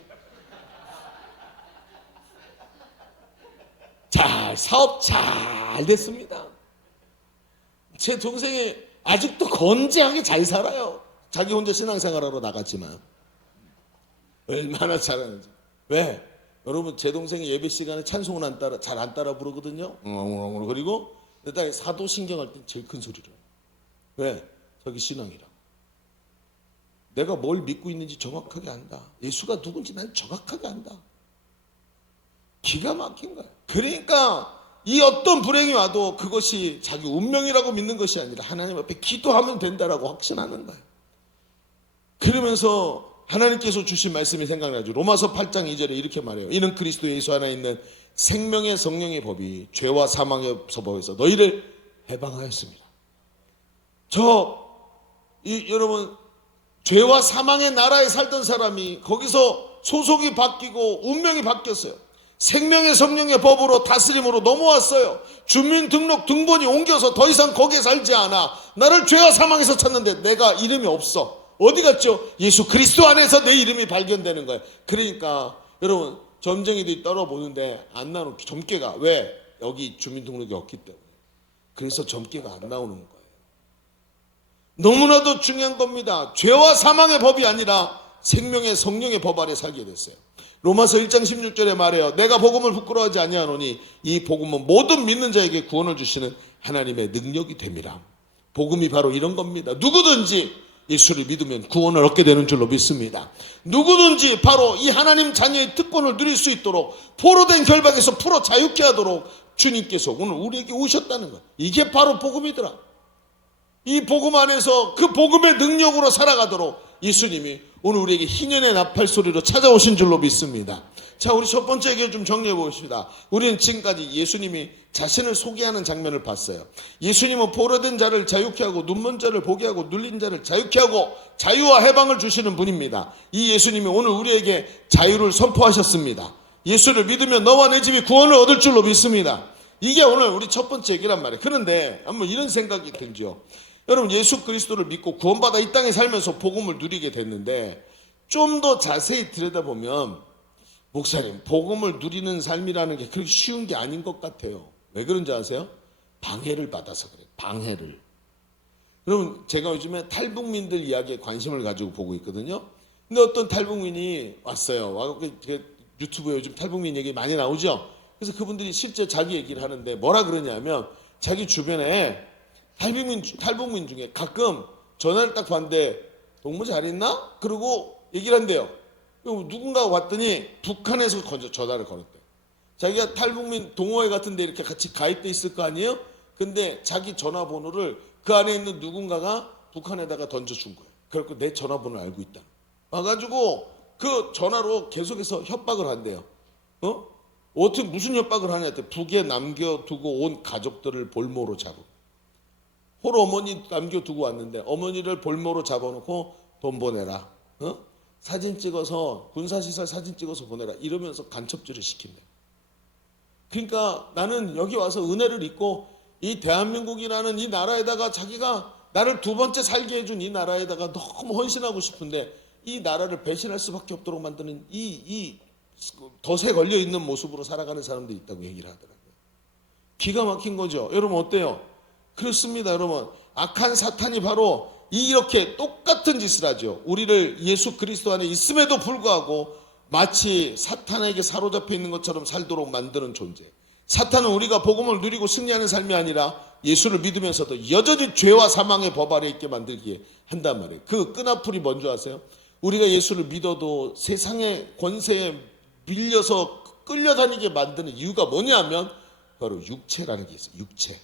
사업 잘 됐습니다. 제 동생이 아직도 건재하게 잘 살아요. 자기 혼자 신앙생활하러 나갔지만 얼마나 잘하는지. 왜? 여러분 제 동생이 예배 시간에 찬송을 잘 안 따라 부르거든요. 그리고 내 딸이 사도신경할 때 제일 큰 소리를. 왜? 자기 신앙이라. 내가 뭘 믿고 있는지 정확하게 안다. 예수가 누군지 난 정확하게 안다. 기가 막힌 거야. 그러니까 이 어떤 불행이 와도 그것이 자기 운명이라고 믿는 것이 아니라 하나님 앞에 기도하면 된다라고 확신하는 거야. 그러면서 하나님께서 주신 말씀이 생각나죠. 로마서 8장 2절에 이렇게 말해요. 이는 그리스도 예수 안에 있는 생명의 성령의 법이 죄와 사망의 법에서 너희를 해방하였습니다. 여러분 죄와 사망의 나라에 살던 사람이 거기서 소속이 바뀌고 운명이 바뀌었어요. 생명의 성령의 법으로 다스림으로 넘어왔어요. 주민등록 등본이 옮겨서 더 이상 거기에 살지 않아. 나를 죄와 사망에서 찾는데 내가 이름이 없어. 어디 갔죠? 예수 그리스도 안에서 내 이름이 발견되는 거예요. 그러니까 여러분 점쟁이들이 떨어보는데 안 나오는 점괘가 왜? 여기 주민등록이 없기 때문에. 그래서 점괘가 안 나오는 거예요. 너무나도 중요한 겁니다. 죄와 사망의 법이 아니라 생명의 성령의 법 아래 살게 됐어요. 로마서 1장 16절에 말해요. 내가 복음을 부끄러워하지 아니하노니 이 복음은 모든 믿는 자에게 구원을 주시는 하나님의 능력이 됨이라. 복음이 바로 이런 겁니다. 누구든지 예수를 믿으면 구원을 얻게 되는 줄로 믿습니다. 누구든지 바로 이 하나님 자녀의 특권을 누릴 수 있도록 포로된 결박에서 풀어 자유케 하도록 주님께서 오늘 우리에게 오셨다는 것. 이게 바로 복음이더라. 이 복음 안에서 그 복음의 능력으로 살아가도록 예수님이 오늘 우리에게 희년의 나팔 소리로 찾아오신 줄로 믿습니다. 자, 우리 첫 번째 얘기를 좀 정리해 보십시다. 우리는 지금까지 예수님이 자신을 소개하는 장면을 봤어요. 예수님은 포로된 자를 자유케 하고 눈먼 자를 보게 하고 눌린 자를 자유케 하고 자유와 해방을 주시는 분입니다. 이 예수님이 오늘 우리에게 자유를 선포하셨습니다. 예수를 믿으면 너와 내 집이 구원을 얻을 줄로 믿습니다. 이게 오늘 우리 첫 번째 얘기란 말이에요. 그런데 한번 이런 생각이 들죠. 여러분 예수 그리스도를 믿고 구원받아 이 땅에 살면서 복음을 누리게 됐는데 좀 더 자세히 들여다보면 목사님 복음을 누리는 삶이라는 게 그렇게 쉬운 게 아닌 것 같아요. 왜 그런지 아세요? 방해를 받아서 그래요. 방해를. 여러분 제가 요즘에 탈북민들 이야기에 관심을 가지고 보고 있거든요. 근데 어떤 탈북민이 왔어요. 와서 유튜브에 요즘 탈북민 얘기 많이 나오죠. 그래서 그분들이 실제 자기 얘기를 하는데 뭐라 그러냐면 자기 주변에 탈북민 중에 가끔 전화를 딱 받는데 동무 잘 있나? 그러고 얘기를 한대요. 누군가가 왔더니 북한에서 전화를 걸었대요. 자기가 탈북민 동호회 같은 데 이렇게 같이 가입돼 있을 거 아니에요? 근데 자기 전화번호를 그 안에 있는 누군가가 북한에다가 던져준 거예요. 그래서 내 전화번호를 알고 있다. 와가지고 그 전화로 계속해서 협박을 한대요. 어떻게 무슨 협박을 하냐 했더니 북에 남겨두고 온 가족들을 볼모로 잡고 홀 어머니 남겨두고 왔는데 어머니를 볼모로 잡아놓고 돈 보내라. 사진 찍어서 군사시설 사진 찍어서 보내라. 이러면서 간첩질을 시킨대. 그러니까 나는 여기 와서 은혜를 입고 이 대한민국이라는 이 나라에다가 자기가 나를 두 번째 살게 해준 이 나라에다가 너무 헌신하고 싶은데 이 나라를 배신할 수밖에 없도록 만드는 이 덫에 걸려있는 모습으로 살아가는 사람들이 있다고 얘기를 하더라고요. 기가 막힌 거죠. 여러분 어때요? 그렇습니다. 여러분 악한 사탄이 바로 이렇게 똑같은 짓을 하죠. 우리를 예수 그리스도 안에 있음에도 불구하고 마치 사탄에게 사로잡혀 있는 것처럼 살도록 만드는 존재. 사탄은 우리가 복음을 누리고 승리하는 삶이 아니라 예수를 믿으면서도 여전히 죄와 사망의 법 아래 있게 만들기에 한단 말이에요. 그 끈앞풀이 뭔지 아세요? 우리가 예수를 믿어도 세상의 권세에 밀려서 끌려다니게 만드는 이유가 뭐냐면 바로 육체라는 게 있어요. 육체.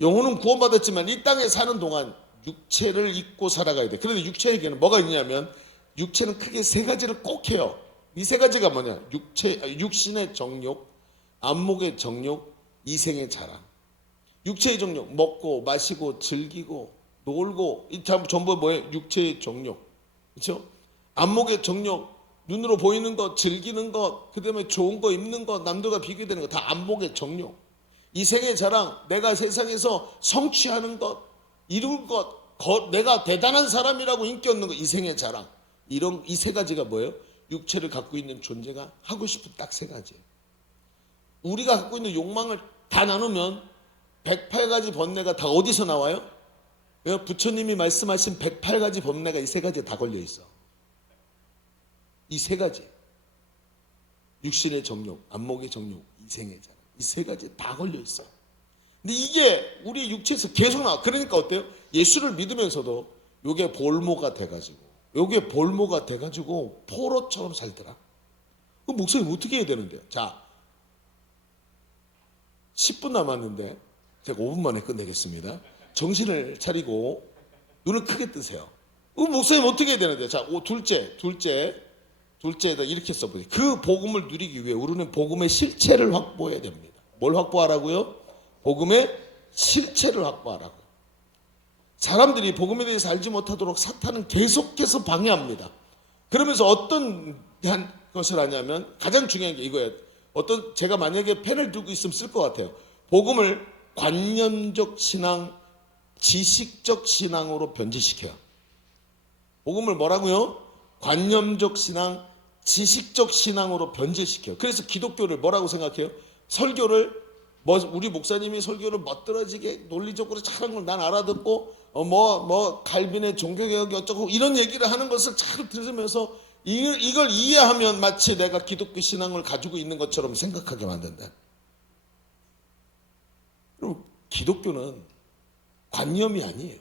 영혼은 구원받았지만 이 땅에 사는 동안 육체를 입고 살아가야 돼. 그런데 육체에게는 뭐가 있냐면 육체는 크게 세 가지를 꼭 해요. 이 세 가지가 뭐냐? 육신의 정욕, 안목의 정욕, 이생의 자랑. 육체의 정욕, 먹고 마시고 즐기고 놀고 이 전부 뭐예요? 육체의 정욕. 그렇죠? 안목의 정욕, 눈으로 보이는 것, 즐기는 것, 그다음에 좋은 거 입는 것, 남들과 비교되는 것 다 안목의 정욕. 이 생의 자랑, 내가 세상에서 성취하는 것, 이룬 것, 내가 대단한 사람이라고 인기 얻는 것, 이 생의 자랑. 이런 이 세 가지가 뭐예요? 육체를 갖고 있는 존재가 하고 싶은 딱 세 가지예요. 우리가 갖고 있는 욕망을 다 나누면 108가지 번뇌가 다 어디서 나와요? 부처님이 말씀하신 108가지 번뇌가 이 세 가지에 다 걸려 있어. 이 세 가지. 육신의 정욕, 안목의 정욕, 이생의 자랑. 이 세 가지에 다 걸려 있어. 근데 이게 우리 육체에서 계속 나와. 그러니까 어때요? 예수를 믿으면서도 요게 볼모가 돼가지고 포로처럼 살더라. 그럼 목사님 어떻게 해야 되는데요? 자, 10분 남았는데 제가 5분 만에 끝내겠습니다. 정신을 차리고 눈을 크게 뜨세요. 그럼 목사님 어떻게 해야 되는데요? 자, 둘째에다 이렇게 써보세요. 그 복음을 누리기 위해 우리는 복음의 실체를 확보해야 됩니다. 뭘 확보하라고요? 복음의 실체를 확보하라고요. 사람들이 복음에 대해서 알지 못하도록 사탄은 계속해서 방해합니다. 그러면서 어떤 것을 하냐면 가장 중요한 게 이거예요. 제가 만약에 펜을 들고 있으면 쓸 것 같아요. 복음을 관념적 신앙, 지식적 신앙으로 변질시켜요. 복음을 뭐라고요? 관념적 신앙, 지식적 신앙으로 변질시켜요. 그래서 기독교를 뭐라고 생각해요? 설교를 우리 목사님이 설교를 멋들어지게 논리적으로 잘한 걸 난 알아듣고 갈빈의 종교개혁이 어쩌고 이런 얘기를 하는 것을 잘 들으면서 이걸 이해하면 마치 내가 기독교 신앙을 가지고 있는 것처럼 생각하게 만든다. 그럼 기독교는 관념이 아니에요.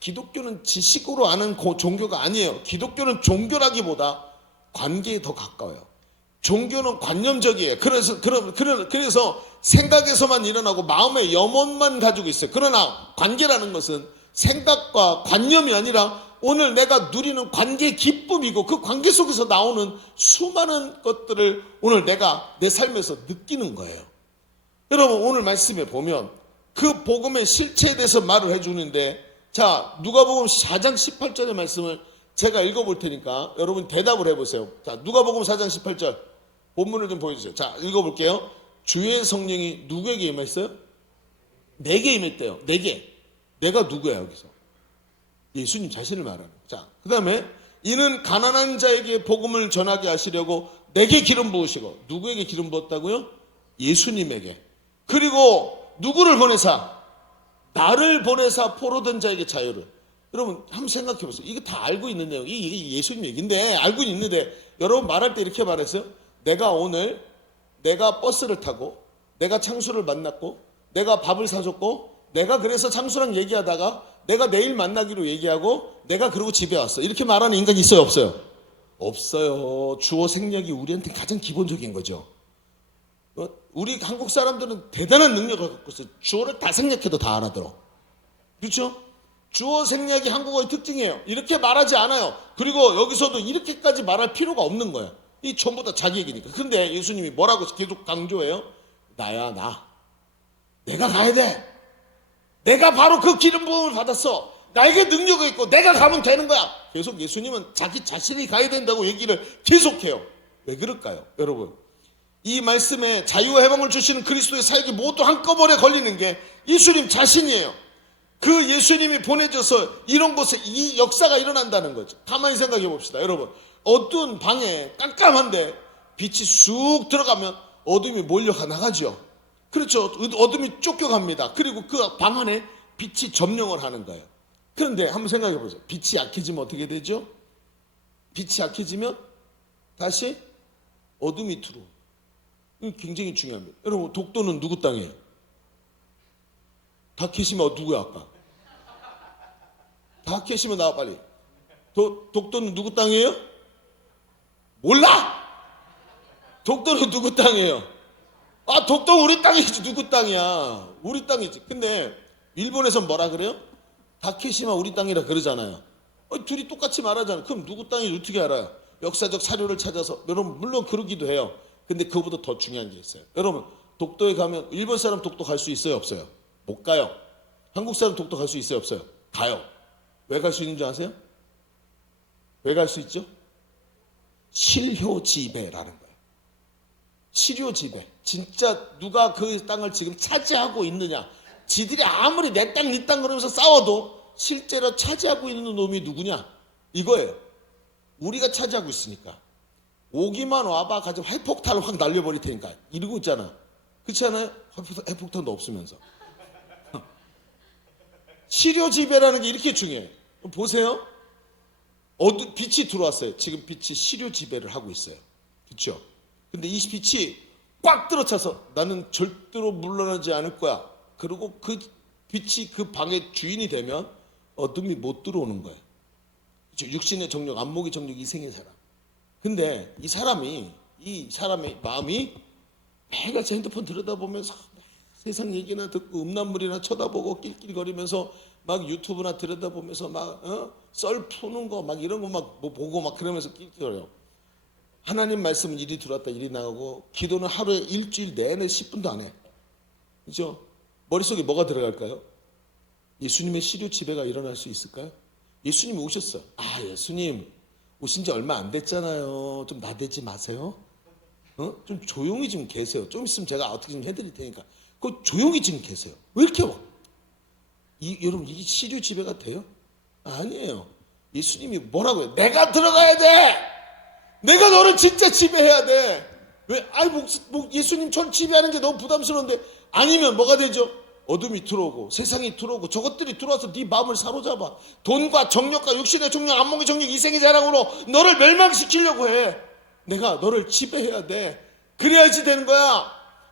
기독교는 지식으로 아는 종교가 아니에요. 기독교는 종교라기보다 관계에 더 가까워요. 종교는 관념적이에요. 그래서 생각에서만 일어나고 마음의 염원만 가지고 있어요. 그러나 관계라는 것은 생각과 관념이 아니라 오늘 내가 누리는 관계의 기쁨이고 그 관계 속에서 나오는 수많은 것들을 오늘 내가 내 삶에서 느끼는 거예요. 여러분 오늘 말씀에 보면 그 복음의 실체에 대해서 말을 해주는데 자 누가복음 4장 18절의 말씀을 제가 읽어볼 테니까 여러분 대답을 해보세요. 자 누가복음 4장 18절 본문을 좀 보여주세요. 자 읽어볼게요. 주의 성령이 누구에게 임했어요? 내게 임했대요. 내게. 내가 누구야 여기서? 예수님 자신을 말하는 거예요. 자, 그 다음에 이는 가난한 자에게 복음을 전하게 하시려고 내게 기름 부으시고 누구에게 기름 부었다고요? 예수님에게. 그리고 누구를 보내사? 나를 보내사 포로된 자에게 자유를. 여러분 한번 생각해 보세요. 이거 다 알고 있는 내용. 이게 예수님 얘기인데 알고 있는데 여러분 말할 때 이렇게 말했어요. 내가 버스를 타고 내가 창수를 만났고 내가 밥을 사줬고 내가 그래서 창수랑 얘기하다가 내가 내일 만나기로 얘기하고 내가 그러고 집에 왔어. 이렇게 말하는 인간이 있어요 없어요? 없어요. 주어 생략이 우리한테 가장 기본적인 거죠. 우리 한국 사람들은 대단한 능력을 갖고 있어요. 주어를 다 생략해도 다 알아들어. 그렇죠? 주어 생략이 한국어의 특징이에요. 이렇게 말하지 않아요. 그리고 여기서도 이렇게까지 말할 필요가 없는 거예요. 이 전부 다 자기 얘기니까. 근데 예수님이 뭐라고 계속 강조해요? 나야 나. 내가 가야 돼. 내가 바로 그 기름 부음을 받았어. 나에게 능력이 있고 내가 가면 되는 거야. 계속 예수님은 자기 자신이 가야 된다고 얘기를 계속해요. 왜 그럴까요? 여러분 이 말씀에 자유와 해방을 주시는 그리스도의 사역이 모두 한꺼번에 걸리는 게 예수님 자신이에요. 그 예수님이 보내줘서 이런 곳에 이 역사가 일어난다는 거죠. 가만히 생각해 봅시다. 여러분 어두운 방에 깜깜한데 빛이 쑥 들어가면 어둠이 몰려가 나가죠. 그렇죠. 어둠이 쫓겨갑니다. 그리고 그 방 안에 빛이 점령을 하는 거예요. 그런데 한번 생각해 보세요. 빛이 약해지면 어떻게 되죠? 빛이 약해지면 다시 어둠이 들어오고. 이거 굉장히 중요합니다. 여러분 독도는 누구 땅이에요? 다케시마 누구야 아까? 다케시마 나와 빨리. 독도는 누구 땅이에요? 몰라! 독도는 누구 땅이에요? 아 독도 우리 땅이지. 누구 땅이야? 우리 땅이지. 근데 일본에선 뭐라 그래요? 다케시마 우리 땅이라 그러잖아요. 둘이 똑같이 말하잖아요. 그럼 누구 땅인지 어떻게 알아요? 역사적 사료를 찾아서. 여러분 물론 그러기도 해요. 근데 그거보다 더 중요한 게 있어요. 여러분 독도에 가면 일본 사람 독도 갈 수 있어요 없어요? 못 가요. 한국 사람 독도 갈 수 있어요 없어요? 가요. 왜 갈 수 있는 줄 아세요? 왜 갈 수 있죠? 실효지배라는 거예요. 시료 지배. 진짜 누가 그 땅을 지금 차지하고 있느냐. 지들이 아무리 내 땅, 네 땅 그러면서 싸워도 실제로 차지하고 있는 놈이 누구냐. 이거예요. 우리가 차지하고 있으니까. 오기만 와봐 가지고 핵폭탄을 확 날려버릴 테니까. 이러고 있잖아. 그렇지 않아요? 핵폭탄도 없으면서. 시료 지배라는 게 이렇게 중요해요. 보세요. 빛이 들어왔어요. 지금 빛이 시료 지배를 하고 있어요. 그렇죠? 근데 이 빛이 꽉 들어차서 나는 절대로 물러나지 않을 거야. 그리고 그 빛이 그 방의 주인이 되면 어둠이 못 들어오는 거예요. 그렇죠? 육신의 정욕, 안목의 정욕, 이생의 사람. 근데 이 사람의 마음이 매일같이 핸드폰 들여다보면서 세상 얘기나 듣고 음란물이나 쳐다보고 낄낄거리면서 막 유튜브나 들여다보면서 막 썰 푸는 거 막 이런 거 막 뭐 보고 막 그러면서 낄낄거려요. 하나님 말씀은 이리 들어왔다 이리 나가고 기도는 하루에 일주일 내내 10분도 안 해. 그죠? 머릿속에 뭐가 들어갈까요? 예수님의 시료 지배가 일어날 수 있을까요? 예수님이 오셨어. 아, 예수님 오신 지 얼마 안 됐잖아요. 좀 나대지 마세요. 좀 조용히 좀 계세요. 좀 있으면 제가 어떻게 좀 해드릴 테니까. 그 조용히 좀 계세요. 왜 이렇게 와? 여러분 이게 시료 지배가 돼요? 아니에요. 예수님이 뭐라고 해요? 내가 들어가야 돼. 내가 너를 진짜 지배해야 돼. 왜? 예수님 전 지배하는 게 너무 부담스러운데. 아니면 뭐가 되죠? 어둠이 들어오고 세상이 들어오고 저것들이 들어와서 네 마음을 사로잡아. 돈과 정욕과 육신의 정욕, 안목의 정욕, 이생의 자랑으로 너를 멸망시키려고 해. 내가 너를 지배해야 돼. 그래야지 되는 거야.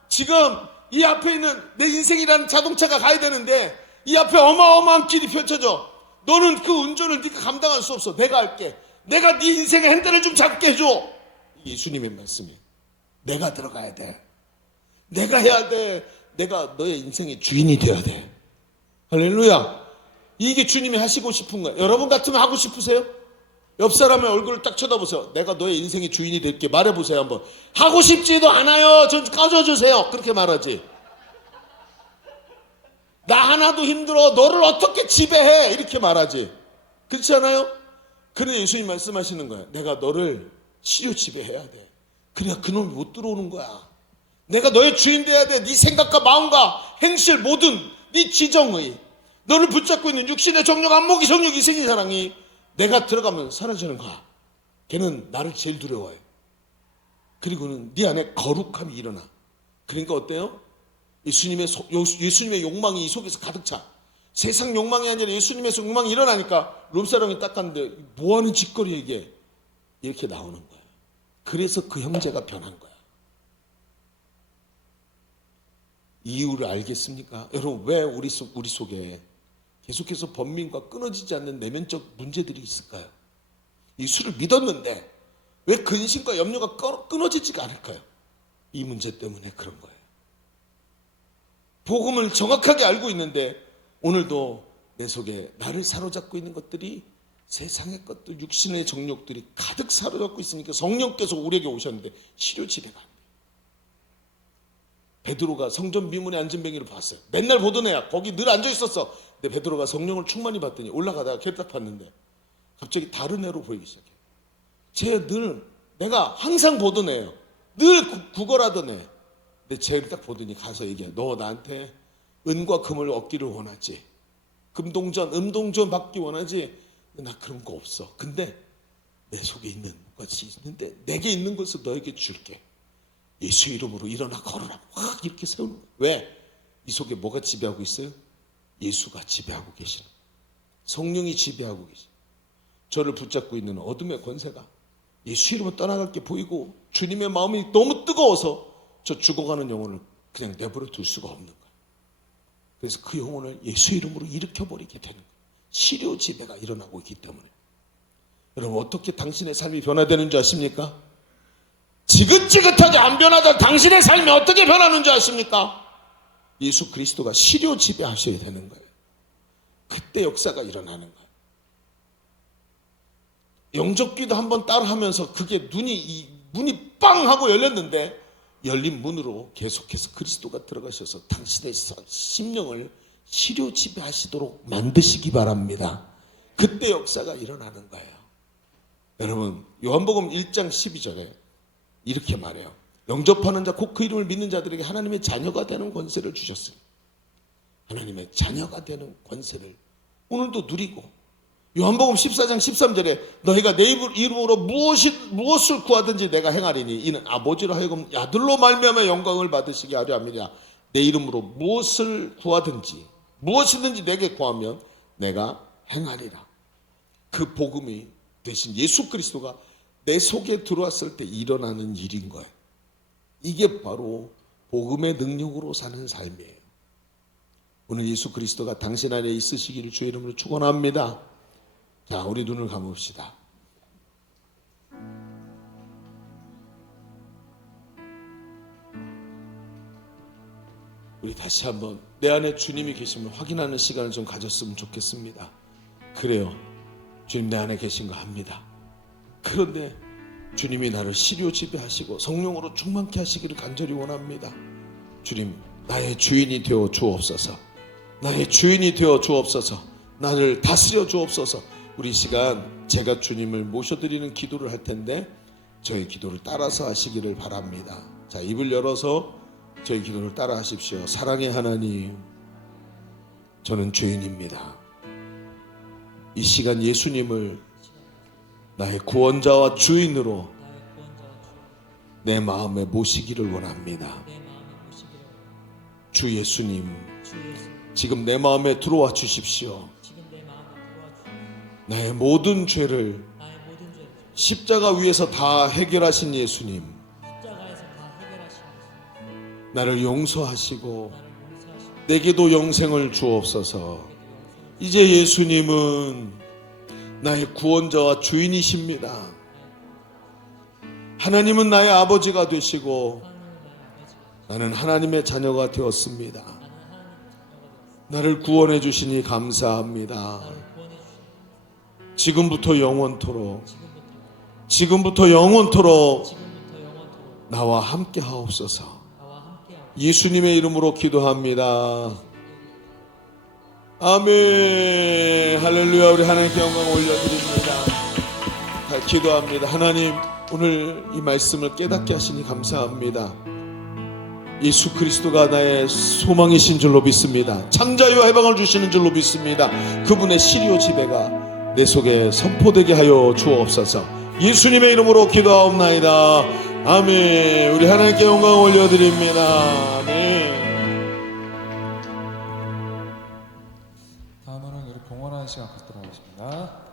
지금 이 앞에 있는 내 인생이라는 자동차가 가야 되는데 이 앞에 어마어마한 길이 펼쳐져. 너는 그 운전을 네가 감당할 수 없어. 내가 할게. 내가 네 인생의 핸들을 좀 잡게 해줘. 예수님의 말씀이. 내가 들어가야 돼. 내가 해야 돼. 내가 너의 인생의 주인이 되어야 돼. 할렐루야. 이게 주님이 하시고 싶은 거예요. 여러분 같으면 하고 싶으세요? 옆 사람의 얼굴을 딱 쳐다보세요. 내가 너의 인생의 주인이 될게. 말해보세요 한번. 하고 싶지도 않아요. 좀 꺼져주세요. 그렇게 말하지. 나 하나도 힘들어. 너를 어떻게 지배해. 이렇게 말하지. 그렇지 않아요? 그래 예수님 말씀하시는 거예요. 내가 너를 시료 지배해야 돼. 그래야 그놈이 못 들어오는 거야. 내가 너의 주인 돼야 돼. 네 생각과 마음과 행실 모든 네 지정의 너를 붙잡고 있는 육신의 정욕, 안목의 정욕, 이생의 사랑이 내가 들어가면 사라지는 거야. 걔는 나를 제일 두려워해. 그리고는 네 안에 거룩함이 일어나. 그러니까 어때요? 예수님의 욕망이 이 속에서 가득 차. 세상 욕망이 아니라 예수님의 욕망이 일어나니까 룸사람이 딱 갔는데 뭐하는 짓거리야 이게. 이렇게 나오는 거야. 그래서 그 형제가 변한 거야. 이유를 알겠습니까? 여러분 왜 우리 속에 계속해서 번민과 끊어지지 않는 내면적 문제들이 있을까요? 예수를 믿었는데 왜 근심과 염려가 끊어지지가 않을까요? 이 문제 때문에 그런 거예요. 복음을 정확하게 알고 있는데 오늘도 내 속에 나를 사로잡고 있는 것들이 세상의 것들, 육신의 정욕들이 가득 사로잡고 있으니까 성령께서 우리에게 오셨는데 시료 지배가 안 돼요. 베드로가 성전 비문에 앉은 뱅이를 봤어요. 맨날 보던 애야. 거기 늘 앉아 있었어. 근데 베드로가 성령을 충만히 받더니 올라가다가 결딱 봤는데 갑자기 다른 애로 보이기 시작해. 내가 항상 보던 애예요. 늘 구걸하던 애. 근데 쟤를 딱 보더니 가서 얘기해. 너 나한테 은과 금을 얻기를 원하지. 금동전, 음동전 받기 원하지. 나 그런 거 없어. 근데 내 속에 있는 것이 있는데 내게 있는 것을 너에게 줄게. 예수 이름으로 일어나 걸어라. 확 이렇게 세우는 거예요. 왜? 이 속에 뭐가 지배하고 있어요? 예수가 지배하고 계시는 거예요. 성령이 지배하고 계시는 거예요. 저를 붙잡고 있는 어둠의 권세가 예수 이름으로 떠나갈 게 보이고 주님의 마음이 너무 뜨거워서 저 죽어가는 영혼을 그냥 내버려 둘 수가 없는 거예요. 그래서 그 영혼을 예수 이름으로 일으켜버리게 되는 거예요. 시료 지배가 일어나고 있기 때문에. 여러분 어떻게 당신의 삶이 변화되는 줄 아십니까? 지긋지긋하게 안 변하다 당신의 삶이 어떻게 변하는 줄 아십니까? 예수 그리스도가 시료 지배하셔야 되는 거예요. 그때 역사가 일어나는 거예요. 영접기도 한번 따라하면서 그게 문이 빵 하고 열렸는데 열린 문으로 계속해서 그리스도가 들어가셔서 당신의 심령을 시료 지배하시도록 만드시기 바랍니다. 그때 역사가 일어나는 거예요. 여러분 요한복음 1장 12절에 이렇게 말해요. 영접하는 자, 곧 그 이름을 믿는 자들에게 하나님의 자녀가 되는 권세를 주셨습니다. 하나님의 자녀가 되는 권세를 오늘도 누리고, 요한복음 14장 13절에 너희가 내 이름으로 무엇을 구하든지 내가 행하리니 이는 아버지로 하여금 아들로 말미암아 영광을 받으시게 하려 함이냐. 내 이름으로 무엇을 구하든지 무엇이든지 내게 구하면 내가 행하리라. 그 복음이 대신 예수 그리스도가 내 속에 들어왔을 때 일어나는 일인 거예요. 이게 바로 복음의 능력으로 사는 삶이에요. 오늘 예수 그리스도가 당신 안에 있으시기를 주의 이름으로 축원합니다. 자, 우리 눈을 감읍시다. 우리 다시 한번 내 안에 주님이 계시면 확인하는 시간을 좀 가졌으면 좋겠습니다. 그래요, 주님 내 안에 계신가 합니다. 그런데 주님이 나를 시료 지배하시고 성령으로 충만케 하시기를 간절히 원합니다. 주님, 나의 주인이 되어 주옵소서. 나의 주인이 되어 주옵소서. 나를 다스려 주옵소서. 우리 시간 제가 주님을 모셔드리는 기도를 할 텐데 저희 기도를 따라서 하시기를 바랍니다. 자, 입을 열어서 저희 기도를 따라 하십시오. 사랑의 하나님, 저는 죄인입니다. 이 시간 예수님을 나의 구원자와 주인으로 내 마음에 모시기를 원합니다. 주 예수님, 지금 내 마음에 들어와 주십시오. 나의 모든 죄를 십자가 위에서 다 해결하신 예수님, 나를 용서하시고 내게도 영생을 주옵소서. 이제 예수님은 나의 구원자와 주인이십니다. 하나님은 나의 아버지가 되시고 나는 하나님의 자녀가 되었습니다. 나를 구원해 주시니 감사합니다. 지금부터 영원토록 나와 함께 하옵소서. 예수님의 이름으로 기도합니다. 아멘. 할렐루야. 우리 하나님께 영광 올려드립니다. 기도합니다. 하나님, 오늘 이 말씀을 깨닫게 하시니 감사합니다. 예수 그리스도가 나의 소망이신 줄로 믿습니다. 창자유와 해방을 주시는 줄로 믿습니다. 그분의 시리오 지배가 내 속에 선포되게 하여 주옵소서. 예수님의 이름으로 기도하옵나이다. 아멘. 우리 하나님께 영광 올려드립니다. 아멘. 다음으로는 우리 봉헌하는 시간 갖도록 하겠습니다.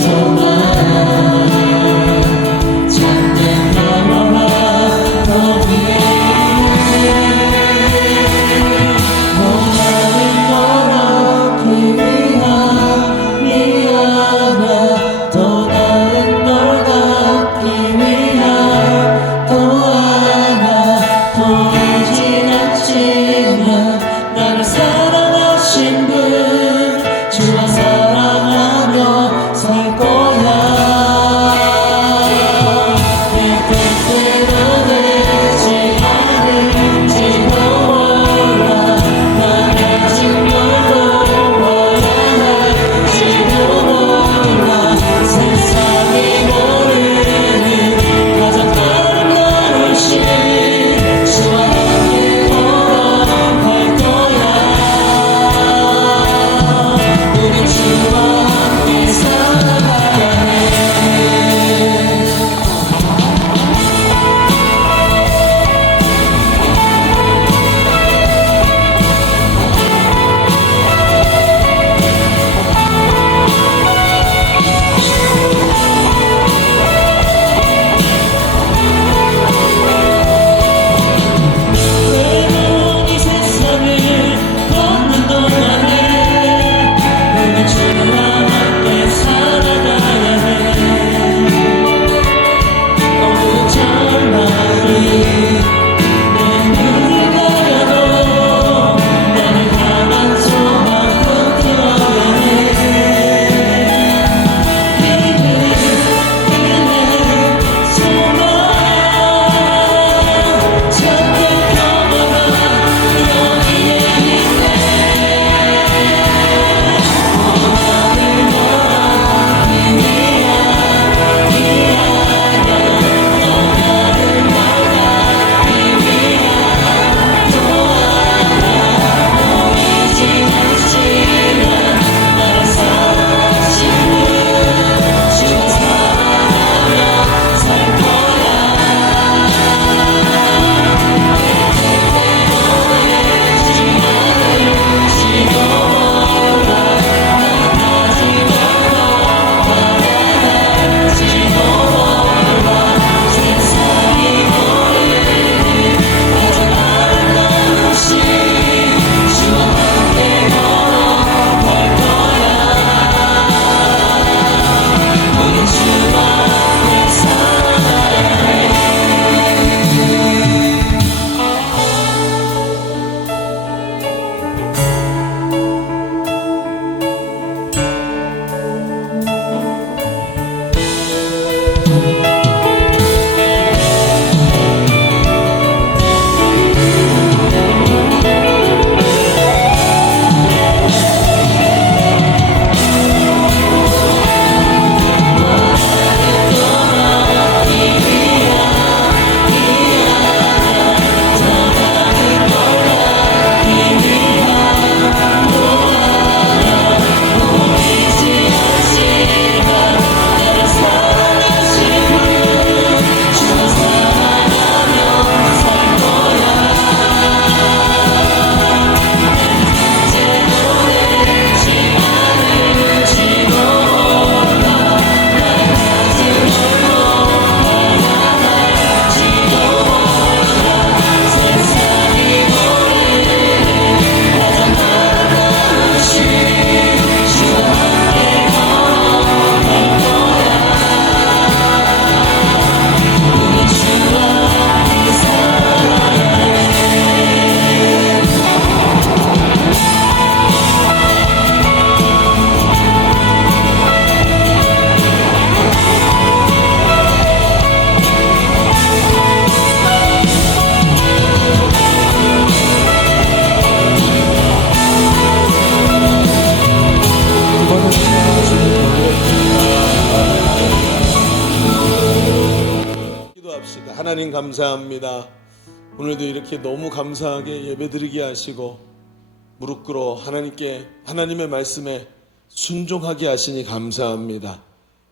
소망 하나님 감사합니다. 오늘도 이렇게 너무 감사하게 예배드리게 하시고 무릎 꿇어 하나님께 하나님의 말씀에 순종하게 하시니 감사합니다.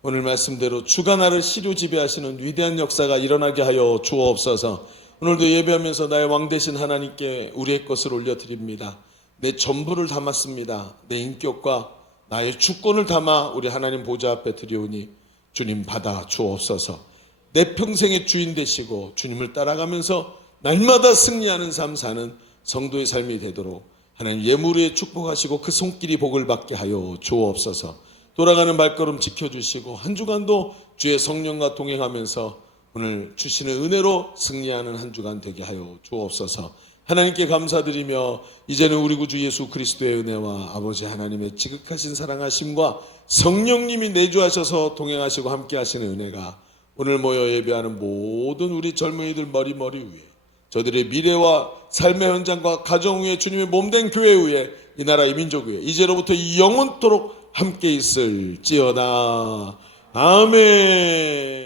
오늘 말씀대로 주가 나를 시료 지배하시는 위대한 역사가 일어나게 하여 주옵소서. 오늘도 예배하면서 나의 왕 되신 하나님께 우리의 것을 올려드립니다. 내 전부를 담았습니다. 내 인격과 나의 주권을 담아 우리 하나님 보좌 앞에 드리오니 주님 받아 주옵소서. 내 평생의 주인 되시고 주님을 따라가면서 날마다 승리하는 삶 사는 성도의 삶이 되도록 하나님 예물에 축복하시고 그 손길이 복을 받게 하여 주옵소서. 돌아가는 발걸음 지켜주시고 한 주간도 주의 성령과 동행하면서 오늘 주시는 은혜로 승리하는 한 주간 되게 하여 주옵소서. 하나님께 감사드리며 이제는 우리 구주 예수 그리스도의 은혜와 아버지 하나님의 지극하신 사랑하심과 성령님이 내주하셔서 동행하시고 함께하시는 은혜가 오늘 모여 예배하는 모든 우리 젊은이들 머리 위에 저들의 미래와 삶의 현장과 가정 위에 주님의 몸된 교회 위에 이 나라 이 민족 위에 이제로부터 영원토록 함께 있을지어다. 아멘.